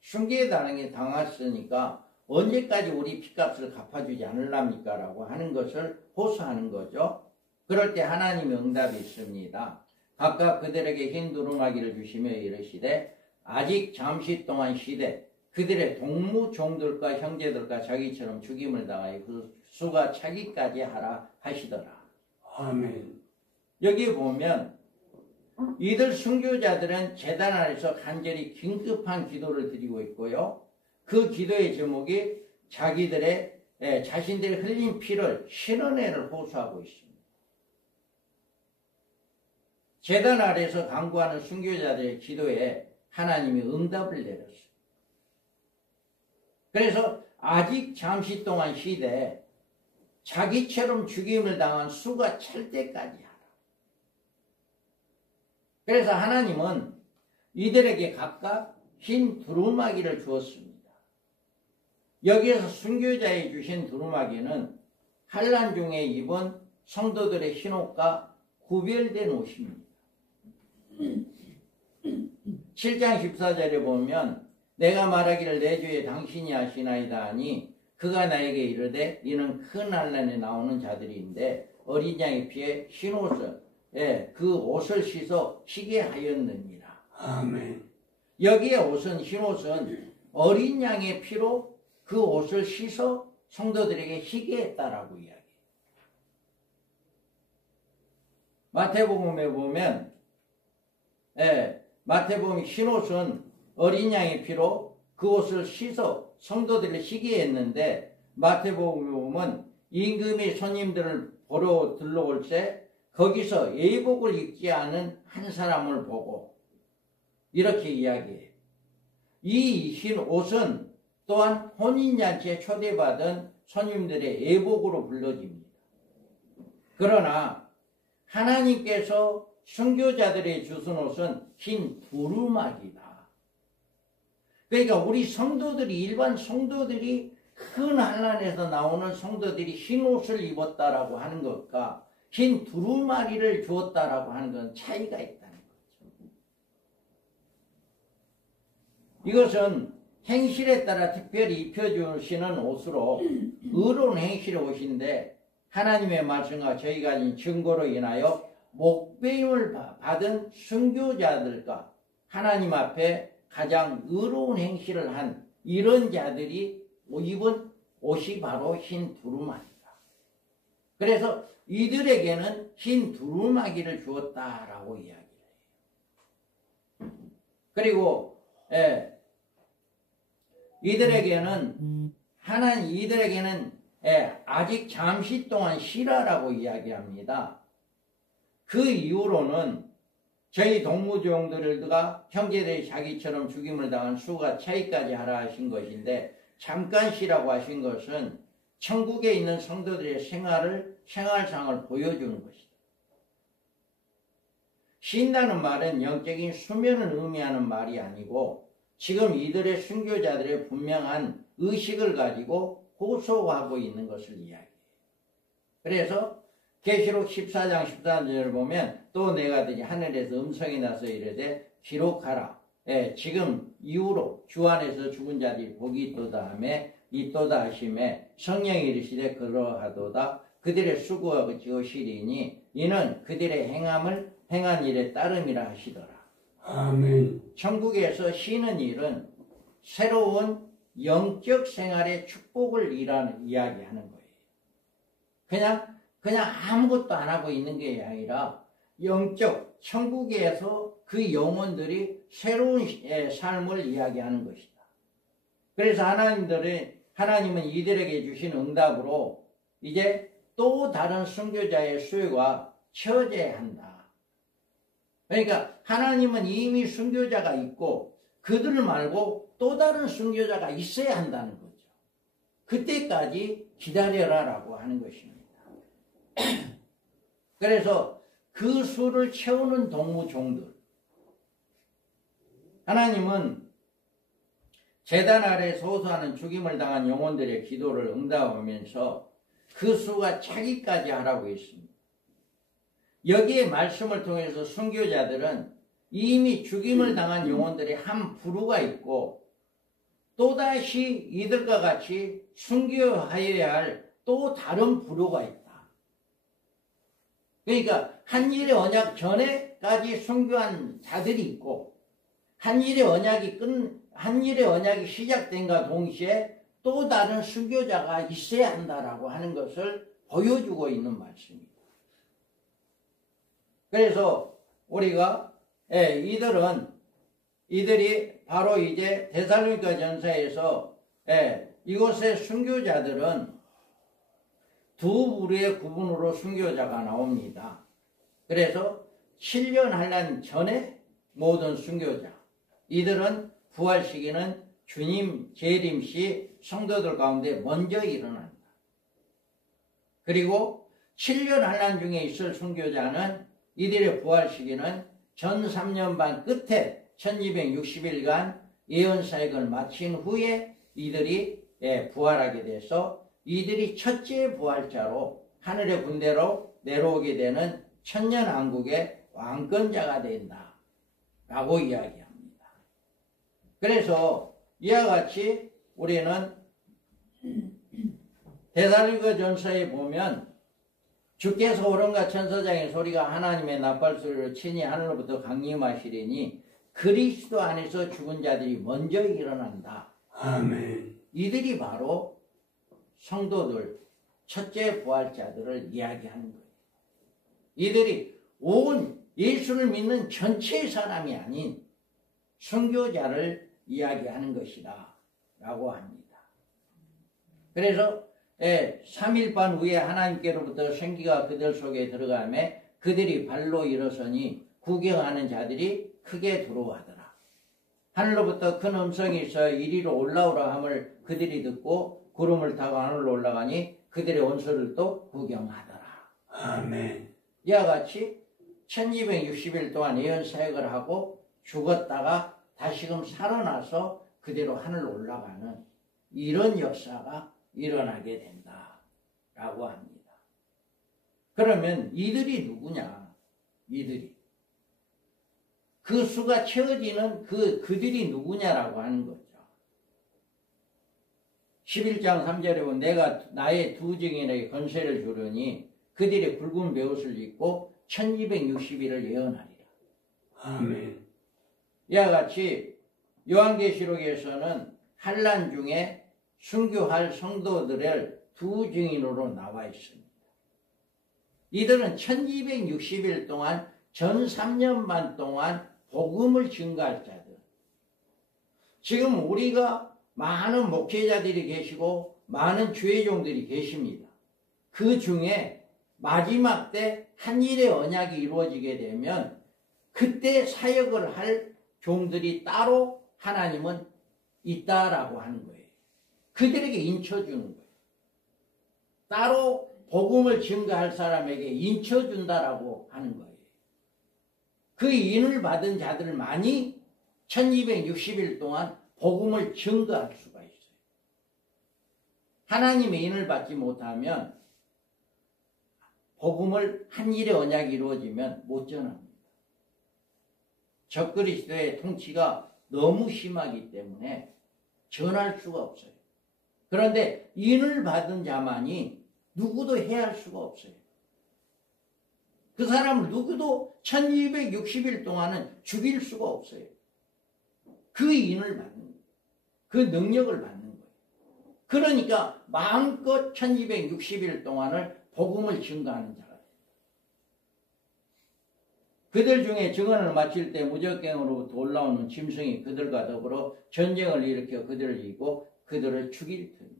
순교에 당했으니까 언제까지 우리 피값을 갚아주지 않을랍니까? 라고 하는 것을 호소하는 거죠. 그럴 때 하나님의 응답이 있습니다. 각각 그들에게 흰 두루마기를 주시며 이르시되 아직 잠시 동안 쉬되 그들의 동무종들과 형제들과 자기처럼 죽임을 당하여 그 수가 차기까지 하라 하시더라. 아멘. 여기 보면 이들 순교자들은 제단 아래서 간절히 긴급한 기도를 드리고 있고요. 그 기도의 제목이 자신들의 흘린 피를 신은혜를 호소하고 있습니다. 제단 아래서 간구하는 순교자들의 기도에 하나님이 응답을 내렸어요. 그래서 아직 잠시 동안 시대에 자기처럼 죽임을 당한 수가 찰 때까지 하라. 그래서 하나님은 이들에게 각각 흰 두루마기를 주었습니다. 여기에서 순교자에 주신 두루마기는 환난 중에 입은 성도들의 흰옷과 구별된 옷입니다. 7장 14절에 보면 내가 말하기를 내 주에 당신이 하시나이다 하니 그가 나에게 이르되 이는 큰 환난에 나오는 자들인데 어린 양의 피에 흰옷을 그 옷을 씻어 희게 하였느니라. 아멘. 여기에 흰옷은 어린 양의 피로 그 옷을 씻어 성도들에게 희게 했다라고 이야기해요. 마태복음에 보면 마태복음 흰옷은 어린 양의 피로 그 옷을 씻어 성도들을 희게 했는데 마태복음에 보면 임금이 손님들을 보러 들러올 때 거기서 예복을 입지 않은 한 사람을 보고 이렇게 이야기해요. 이 흰 옷은 또한 혼인잔치에 초대받은 손님들의 예복으로 불러집니다. 그러나 하나님께서 순교자들의 주신 옷은 흰 두루마기다. 그러니까 우리 성도들이 일반 성도들이 큰 환난에서 나오는 성도들이 흰 옷을 입었다라고 하는 것과 흰 두루마기를 주었다라고 하는 건 차이가 있다는 거죠. 이것은 행실에 따라 특별히 입혀주시는 옷으로 의로운 행실의 옷인데 하나님의 말씀과 저희가 가진 증거로 인하여 목배임을 받은 순교자들과 하나님 앞에 가장 의로운 행실을 한 이런 자들이 입은 옷이 바로 흰 두루마기다. 그래서 이들에게는 흰 두루마기를 주었다라고 이야기해요. 그리고 이들에게는 아직 잠시 동안 쉬라라고 이야기합니다. 그 이후로는 저희 동무종들과 형제들이 자기처럼 죽임을 당한 수가 차이까지 하라 하신 것인데 잠깐 쉬라고 하신 것은 천국에 있는 성도들의 생활상을 보여주는 것이다. 쉰다는 말은 영적인 수면을 의미하는 말이 아니고 지금 이들의 순교자들의 분명한 의식을 가지고 호소하고 있는 것을 이야기해요. 그래서 계시록 14장 14절을 보면 또 내가 들이 하늘에서 음성이 나서 이르되 기록하라. 지금 이후로 주 안에서 죽은 자들이 복이 있도다 하매 있도다 하심에 성령이 이르시되 그러하도다. 그들의 수고가 그치시리니 이는 그들의 행한 일에 따름이라 하시더라. 아멘. 천국에서 쉬는 일은 새로운 영적 생활의 축복을 이야기하는 거예요. 그냥 아무것도 안 하고 있는 게 아니라 영적 천국에서 그 영혼들이 새로운 삶을 이야기하는 것이다. 그래서 하나님은 이들에게 주신 응답으로 이제 또 다른 순교자의 수요가 처져야 한다. 그러니까 하나님은 이미 순교자가 있고 그들 말고 또 다른 순교자가 있어야 한다는 거죠. 그때까지 기다려라라고 하는 것입니다. 그래서 그 수를 채우는 동무종들, 하나님은 제단 아래 소수하는 죽임을 당한 영혼들의 기도를 응답하면서 그 수가 차기까지 하라고 했습니다. 여기에 말씀을 통해서 순교자들은 이미 죽임을 당한 영혼들의 한 부류가 있고 또다시 이들과 같이 순교하여야 할 또 다른 부류가 있다. 그러니까 한일의 언약 전에까지 순교한 자들이 있고 한일의 언약이 한일의 언약이 시작된과 동시에 또 다른 순교자가 있어야 한다라고 하는 것을 보여주고 있는 말씀입니다. 그래서 우리가 이들이 바로 이제 데살로니가 전서에서 이곳의 순교자들은 두 부류의 구분으로 순교자가 나옵니다. 그래서 7년 환란 전에 모든 순교자, 이들은 부활 시기는 주님 재림 시 성도들 가운데 먼저 일어난다. 그리고 7년 환란 중에 있을 순교자는 이들의 부활 시기는 전 3년 반 끝에 1260일간 예언 사역을 마친 후에 이들이 부활하게 돼서 이들이 첫째 부활자로 하늘의 군대로 내려오게 되는 천년왕국의 왕권자가 된다 라고 이야기합니다. 그래서 이와 같이 우리는 데살로니가 전서에 보면 주께서 오른과 천사장의 소리가 하나님의 나팔소리로 친히 하늘로부터 강림하시리니 그리스도 안에서 죽은 자들이 먼저 일어난다. 아멘. 이들이 바로 성도들, 첫째 부활자들을 이야기하는 거예요. 이들이 온 예수를 믿는 전체 사람이 아닌 순교자를 이야기하는 것이다 라고 합니다. 그래서 3일 반 후에 하나님께로부터 생기가 그들 속에 들어가매 그들이 발로 일어서니 구경하는 자들이 크게 두려워하더라. 하늘로부터 큰 음성이 있어 이리로 올라오라 함을 그들이 듣고 구름을 타고 하늘로 올라가니 그들의 원수를 또 구경하더라. 아멘. 이와 같이 1260일 동안 예언 사역을 하고 죽었다가 다시금 살아나서 그대로 하늘로 올라가는 이런 역사가 일어나게 된다라고 합니다. 그러면 이들이 누구냐? 이들이. 그 수가 채워지는 그들이 누구냐라고 하는 거죠. 11장 3절에 보면 내가 나의 두 증인에게 권세를 주려니 그들이 붉은 베옷을 입고 1260일을 예언하리라. 아멘. 이와 같이 요한계시록에서는 환난 중에 순교할 성도들을 두 증인으로 나와 있습니다. 이들은 1260일 동안 전 3년 반 동안 복음을 증거할 자들. 지금 우리가 많은 목회자들이 계시고 많은 주의종들이 계십니다. 그 중에 마지막 때 한일의 언약이 이루어지게 되면 그때 사역을 할 종들이 따로 하나님은 있다라고 하는 거예요. 그들에게 인쳐주는 거예요. 따로 복음을 증거할 사람에게 인쳐준다라고 하는 거예요. 그 인을 받은 자들만이 1260일 동안 복음을 증거할 수가 있어요. 하나님의 인을 받지 못하면 복음을 한일의 언약이 이루어지면 못 전합니다. 적그리스도의 통치가 너무 심하기 때문에 전할 수가 없어요. 그런데 인을 받은 자만이 누구도 해할 수가 없어요. 그 사람을 누구도 1260일 동안은 죽일 수가 없어요. 그 인을 받는 거예요. 그 능력을 받는 거예요. 그러니까 마음껏 1260일 동안을 복음을 증거하는 자가 돼요. 그들 중에 증언을 마칠 때 무적갱으로부터 올라오는 짐승이 그들과 더불어 전쟁을 일으켜 그들을 이기고 그들을 죽일 터이죠.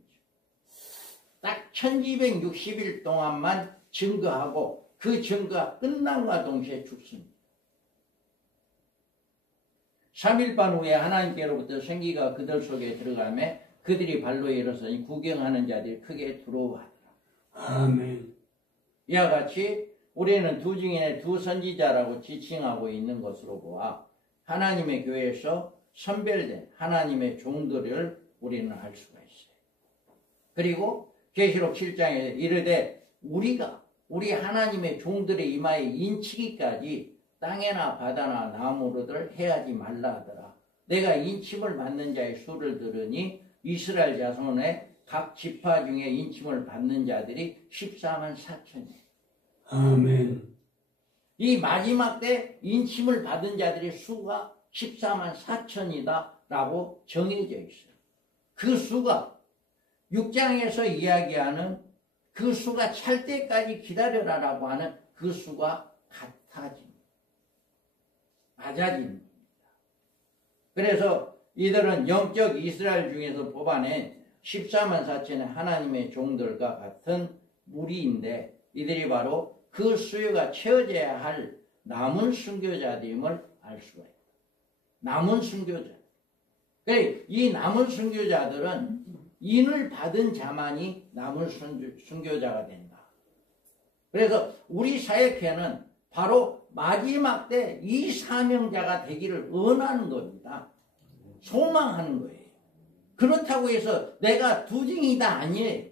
딱 1260일 동안만 증거하고 그 증거가 끝남과 동시에 죽습니다. 3일 반 후에 하나님께로부터 생기가 그들 속에 들어가며 그들이 발로 일어서니 구경하는 자들이 크게 두려워하더라. 아멘. 이와 같이 우리는 두 증인의 두 선지자라고 지칭하고 있는 것으로 보아 하나님의 교회에서 선별된 하나님의 종들을 우리는 알 수가 있어요. 그리고 계시록 7장에 이르되 우리 하나님의 종들의 이마에 인치기까지 땅에나 바다나 나무로들 해하지 말라 하더라. 내가 인침을 받는 자의 수를 들으니 이스라엘 자손의 각 지파 중에 인침을 받는 자들이 14만 4천이에요. 아멘. 이 마지막 때 인침을 받은 자들의 수가 14만 4천이다 수다라고 정해져 있어요. 그 수가 6장에서 이야기하는 그 수가 찰 때까지 기다려라라고 하는 그 수가 같아집니다. 맞아집니다. 그래서 이들은 영적 이스라엘 중에서 뽑아낸 14만 4천의 하나님의 종들과 같은 무리인데 이들이 바로 그 수요가 채워져야 할 남은 순교자들임을 알 수가 있다. 남은 순교자. 이 남은 순교자들은 인을 받은 자만이 남은 순교자가 된다. 그래서 우리 사역회는 바로 마지막 때 이 사명자가 되기를 원하는 겁니다. 소망하는 거예요. 그렇다고 해서 내가 두증이다 아니에요.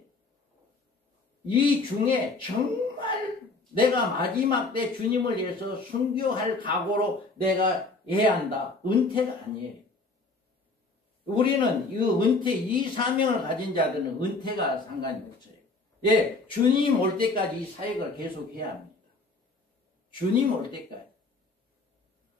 이 중에 정말 내가 마지막 때 주님을 위해서 순교할 각오로 내가 해야 한다. 은퇴가 아니에요. 우리는 이 은퇴, 이 사명을 가진 자들은 은퇴가 상관이 없어요. 예, 주님 올 때까지 이 사역을 계속해야 합니다. 주님 올 때까지.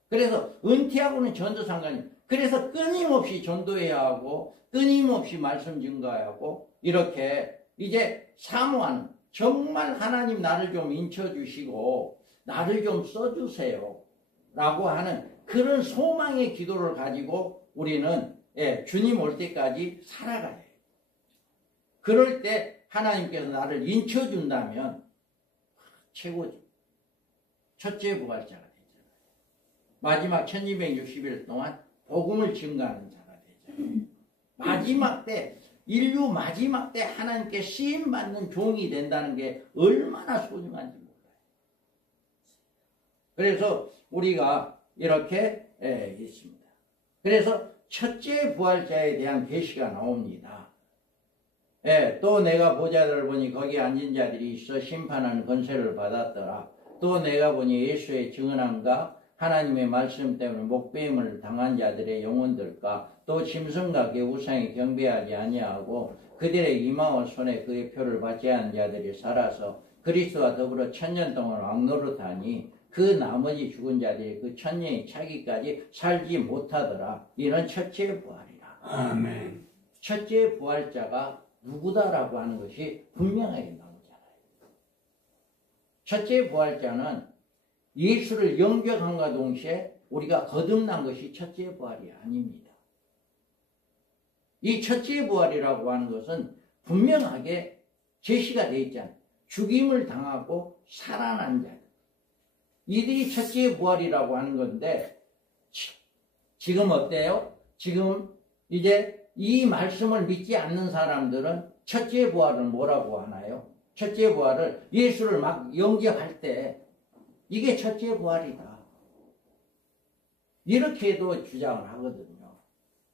그래서 은퇴하고는 전혀 상관이 없어요. 그래서 끊임없이 전도해야 하고 끊임없이 말씀 증거해야 하고 이렇게 이제 사모하는 정말 하나님 나를 좀 인쳐주시고 나를 좀 써주세요 라고 하는 그런 소망의 기도를 가지고 우리는 주님 올 때까지 살아가야 해요. 그럴 때 하나님께서 나를 인쳐준다면 최고죠. 첫째 부활자가 되잖아요. 마지막 1260일 동안 복음을 증거하는 자가 되잖아요. 마지막 때 인류 마지막 때 하나님께 쓰임받는 종이 된다는 게 얼마나 소중한지 몰라요. 그래서 우리가 이렇게 있습니다. 그래서 첫째 부활자에 대한 계시가 나옵니다. 또 내가 보좌를 보니 거기 앉은 자들이 있어 심판하는 권세를 받았더라. 또 내가 보니 예수의 증언함과 하나님의 말씀 때문에 목배임을 당한 자들의 영혼들과 또 짐승과 그 우상에 경배하지 아니하고 그들의 이마와 손에 그의 표를 받지 않은 자들이 살아서 그리스도와 더불어 1000년 동안 왕노릇하니 그 나머지 죽은 자들이 그 1000년이 차기까지 살지 못하더라. 이는 첫째 부활이라. 아멘. 첫째 부활자가 누구다라고 하는 것이 분명하게 나오잖아요. 첫째 부활자는 예수를 영접함과 동시에 우리가 거듭난 것이 첫째 부활이 아닙니다. 이 첫째 부활이라고 하는 것은 분명하게 제시가 되어 있잖아요. 죽임을 당하고 살아난 자들. 이들이 첫째 부활이라고 하는 건데 지금 어때요? 지금 이제 이 말씀을 믿지 않는 사람들은 첫째 부활을 뭐라고 하나요? 첫째 부활을 예수를 막 영접할 때 이게 첫째 부활이다. 이렇게도 주장을 하거든요.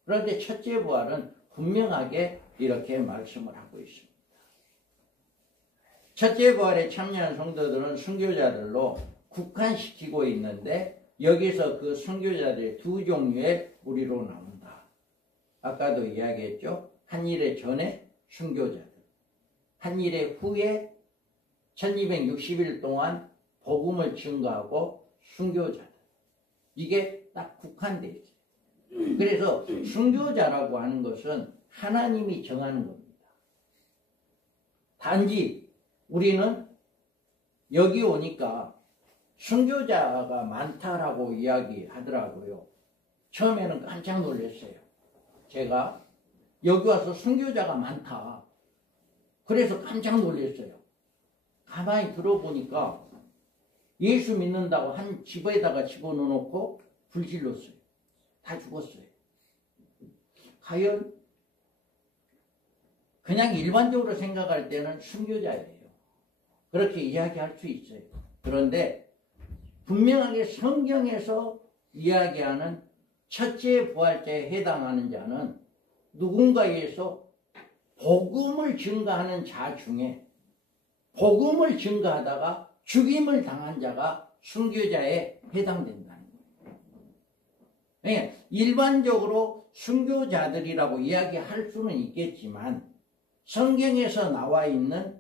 그런데 첫째 부활은 분명하게 이렇게 말씀을 하고 있습니다. 첫째 부활에 참여한 성도들은 순교자들로 국한시키고 있는데 여기서 그 순교자들의 두 종류의 무리로 나온다. 아까도 이야기했죠. 한 일의 전에 순교자들, 한 일의 후에 1260일 동안 복음을 증거하고 순교자들. 이게 딱 국한되어 있어요. 그래서 순교자라고 하는 것은 하나님이 정하는 겁니다. 단지 우리는 여기 오니까 순교자가 많다라고 이야기하더라고요. 처음에는 깜짝 놀랐어요. 제가 여기 와서 순교자가 많다. 그래서 깜짝 놀랐어요. 가만히 들어보니까 예수 믿는다고 한 집에다가 집어넣어놓고 불질렀어요. 다 죽었어요. 과연 그냥 일반적으로 생각할 때는 순교자예요. 그렇게 이야기할 수 있어요. 그런데 분명하게 성경에서 이야기하는 첫째 부활자에 해당하는 자는 누군가에서 복음을 증거하는 자 중에 복음을 증거하다가 죽임을 당한 자가 순교자에 해당된다는 거예요. 일반적으로 순교자들이라고 이야기할 수는 있겠지만 성경에서 나와 있는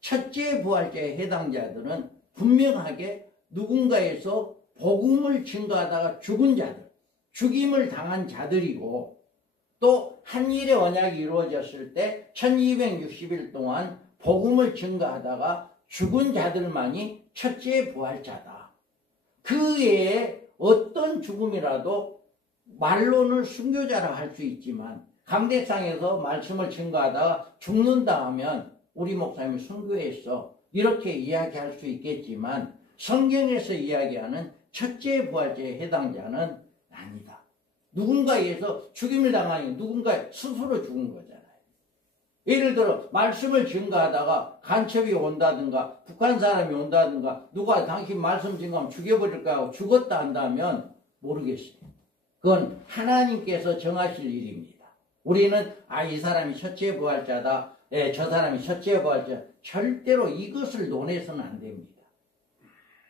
첫째 부활자에 해당자들은 분명하게 누군가에서 복음을 증거하다가 죽은 자들, 죽임을 당한 자들이고 또 한 일의 언약이 이루어졌을 때 1260일 동안 복음을 증거하다가 죽은 자들만이 첫째 부활자다. 그 외에 어떤 죽음이라도 말로는 순교자라 할 수 있지만 강대상에서 말씀을 증거하다가 죽는다 하면 우리 목사님이 순교했어 이렇게 이야기할 수 있겠지만 성경에서 이야기하는 첫째 부활자에 해당자는 아니다. 누군가에서 죽임을 당하니 누군가 스스로 죽은 거잖아요. 예를 들어 말씀을 증거하다가 간첩이 온다든가 북한 사람이 온다든가 누가 당신 말씀 증거하면 죽여버릴까 하고 죽었다 한다면 모르겠어요. 그건 하나님께서 정하실 일입니다. 우리는 이 사람이 첫째 부활자다. 저 사람이 첫째 부활자. 절대로 이것을 논해서는 안 됩니다.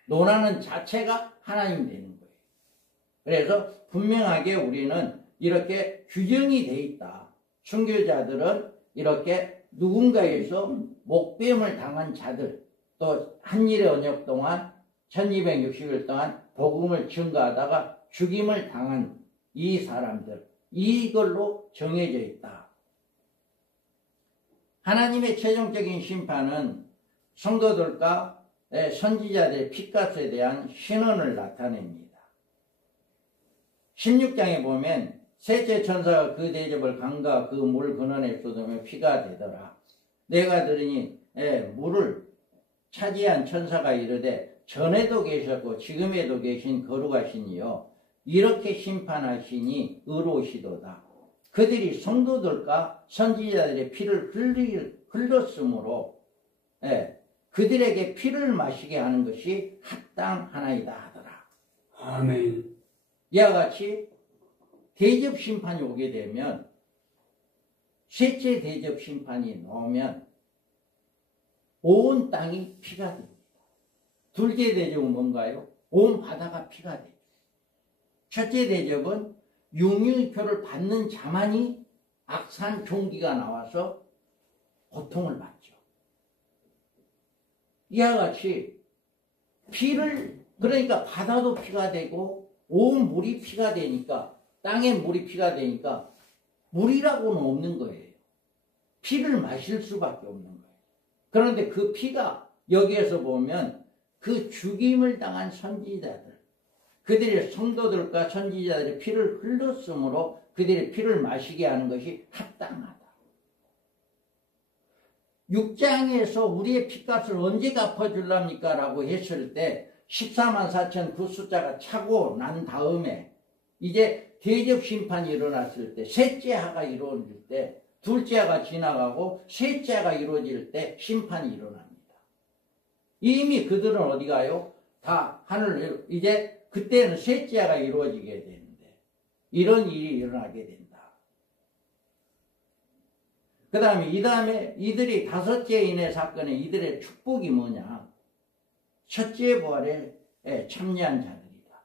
논하는 자체가 하나님 되는 거예요. 그래서 분명하게 우리는 이렇게 규정이 돼 있다. 순교자들은 이렇게 누군가에서 목배임을 당한 자들, 또 한일의 언약 동안 1260일 동안 복음을 증거하다가 죽임을 당한 이 사람들, 이걸로 정해져 있다. 하나님의 최종적인 심판은 성도들과 선지자들의 핏값에 대한 신원을 나타냅니다. 16장에 보면 셋째 천사가 그 대접을 강과 그 물 근원에 쏟으며 피가 되더라. 내가 들으니 물을 차지한 천사가 이르되 전에도 계셨고 지금에도 계신 거룩하시니요 이렇게 심판하시니 의로우시도다. 그들이 성도들과 선지자들의 피를 흘렸으므로 그들에게 피를 마시게 하는 것이 합당하나이다 하더라. 아멘. 이와 같이 대접 심판이 오게 되면 셋째 대접 심판이 나오면 온 땅이 피가 됩니다. 둘째 대접은 뭔가요? 온 바다가 피가 돼요. 첫째 대접은 용의표를 받는 자만이 악산 종기가 나와서 고통을 받죠. 이와 같이 피를 그러니까 바다도 피가 되고 온 물이 피가 되니까 땅에 물이 피가 되니까 물이라고는 없는 거예요. 피를 마실 수밖에 없는 거예요. 그런데 그 피가 여기에서 보면 그 죽임을 당한 선지자들 그들의 성도들과 선지자들의 피를 흘렸으므로 그들의 피를 마시게 하는 것이 합당하다. 6장에서 우리의 피값을 언제 갚아줄랍니까? 라고 했을 때 14만 4천 그 숫자가 차고 난 다음에 이제 대접 심판이 일어났을 때 셋째 하가 이루어질 때 둘째 하가 지나가고 셋째 하가 이루어질 때 심판이 일어납니다. 이미 그들은 어디 가요? 다 하늘 이제 그때는 셋째 하가 이루어지게 되는데 이런 일이 일어나게 된다. 그 다음에 이들이 다섯째 인의 사건에 이들의 축복이 뭐냐? 첫째 부활에 참여한 자들이다.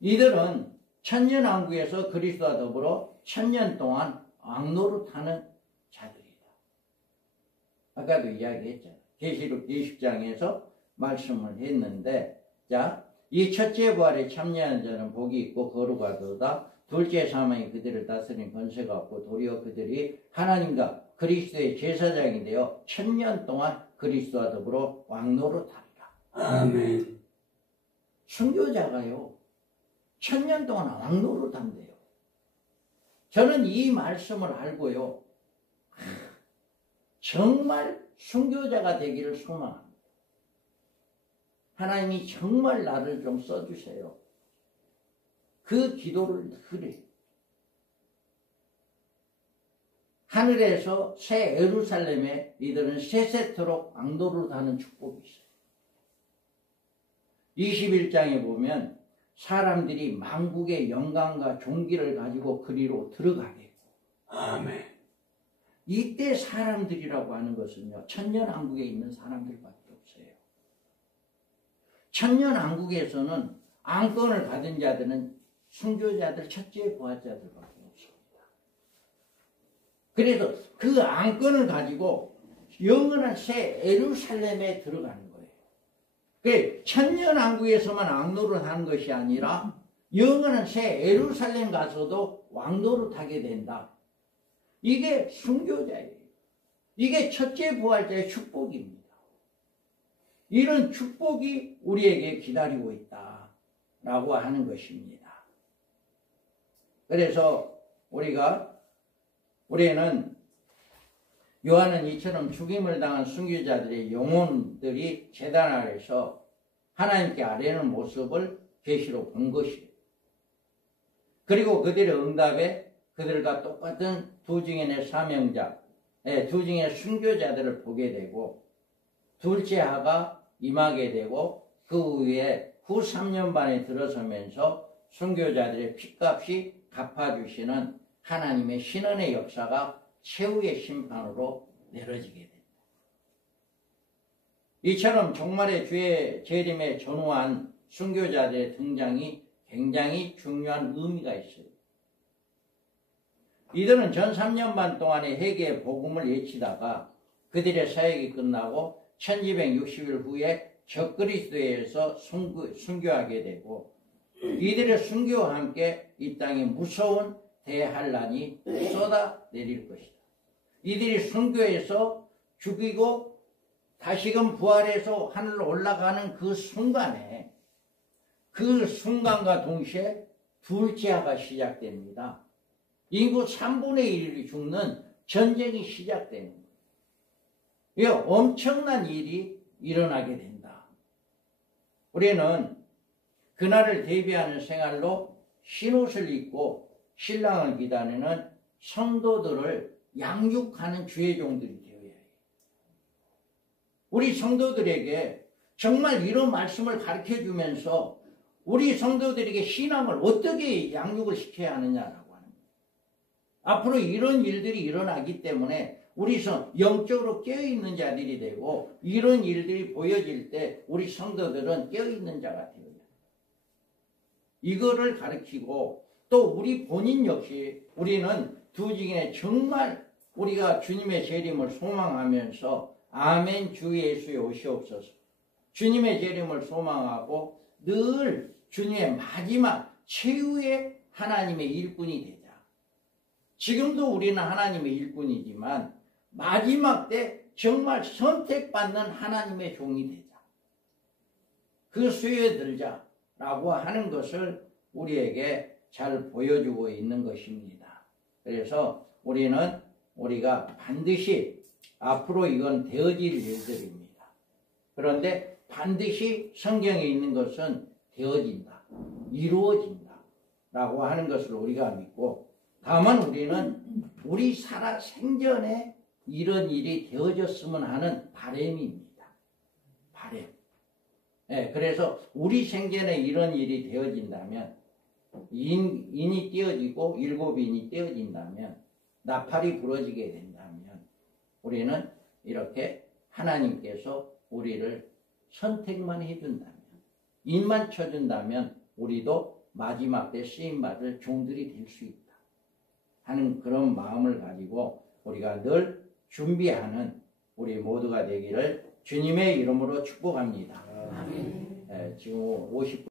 이들은 천년왕국에서 그리스도와 더불어 1000년 동안 왕노릇하는 자들이다. 아까도 이야기했잖아요. 계시록 20장에서 말씀을 했는데 자, 이 첫째 부활에 참여한 자는 복이 있고 거룩하도다. 둘째 사망이 그들을 다스린 권세가 없고 도리어 그들이 하나님과 그리스도의 제사장이 되어 1000년 동안 그리스도와 더불어 왕노릇하리라. 아멘. 순교자가요 1000년 동안 왕노릇한대요. 저는 이 말씀을 알고요 정말 순교자가 되기를 소망합니다. 하나님이 정말 나를 좀 써주세요. 그 기도를 늘 해요. 하늘에서 새 예루살렘에 이들은 세세토록 왕노릇하는 축복이 있어요. 21장에 보면 사람들이 만국의 영광과 존귀를 가지고 그리로 들어가겠고 아멘. 이때 사람들이라고 하는 것은요 천년왕국에 있는 사람들밖에 없어요. 천년왕국에서는 앙권을 받은 자들은 순교자들 첫째 부활자들밖에 없습니다. 그래서 그 앙권을 가지고 영원한 새 예루살렘에 들어가는 거예요. 그 천년왕국에서만 왕노릇 하는 것이 아니라 영원한 새 예루살렘 가서도 왕노릇하게 된다. 이게 순교자예요. 이게 첫째 부활자의 축복입니다. 이런 축복이 우리에게 기다리고 있다라고 하는 것입니다. 그래서 우리는 요한은 이처럼 죽임을 당한 순교자들의 영혼들이 제단 아래서 하나님께 아뢰는 모습을 계시로 본 것이에요. 그리고 그들의 응답에 그들과 똑같은 두 증인의 사명자, 두 증인의 순교자들을 보게 되고 둘째 하가 임하게 되고 그 후에 후 3년 반에 들어서면서 순교자들의 핏값이 갚아주시는 하나님의 신원의 역사가 최후의 심판으로 내려지게 됩니다. 이처럼 종말의 주의 재림에 전후한 순교자들의 등장이 굉장히 중요한 의미가 있어요. 이들은 전 3년 반 동안의 회개의 복음을 외치다가 그들의 사역이 끝나고 1260일 후에 적그리스도에서 순교하게 되고 이들의 순교와 함께 이 땅에 무서운 대환란이 쏟아내릴 것이다. 이들이 순교해서 죽이고 다시금 부활해서 하늘로 올라가는 그 순간에 그 순간과 동시에 둘째화가 시작됩니다. 인구 3분의 1이 죽는 전쟁이 시작되는 거예요. 이 엄청난 일이 일어나게 된다. 우리는 그날을 대비하는 생활로 흰옷을 입고 신랑을 기다리는 성도들을 양육하는 주의 종들이 되어야 해요. 우리 성도들에게 정말 이런 말씀을 가르쳐주면서 우리 성도들에게 신앙을 어떻게 양육을 시켜야 하느냐라고 하는 거예요. 앞으로 이런 일들이 일어나기 때문에 우리 영적으로 깨어있는 자들이 되고 이런 일들이 보여질 때 우리 성도들은 깨어있는 자가 되어야 해요. 이거를 가르치고 또 우리 본인 역시 우리는 두 증인에 정말 우리가 주님의 재림을 소망하면서 아멘 주 예수의 오시옵소서 주님의 재림을 소망하고 늘 주님의 마지막 최후의 하나님의 일꾼이 되자. 지금도 우리는 하나님의 일꾼이지만 마지막 때 정말 선택받는 하나님의 종이 되자. 그 수요에 들자라고 하는 것을 우리에게 잘 보여주고 있는 것입니다. 그래서 우리가 반드시 앞으로 이건 되어질 일들입니다. 그런데 반드시 성경에 있는 것은 되어진다, 이루어진다 라고 하는 것을 우리가 믿고 다만 우리는 우리 살아 생전에 이런 일이 되어졌으면 하는 바람입니다. 바람. 그래서 우리 생전에 이런 일이 되어진다면 인이 떼어지고 7인이 떼어진다면 나팔이 부러지게 된다면 우리는 이렇게 하나님께서 우리를 선택만 해준다면 인만 쳐준다면 우리도 마지막 때 쓰임받을 종들이 될 수 있다 하는 그런 마음을 가지고 우리가 늘 준비하는 우리 모두가 되기를 주님의 이름으로 축복합니다. 아멘. 지금 50분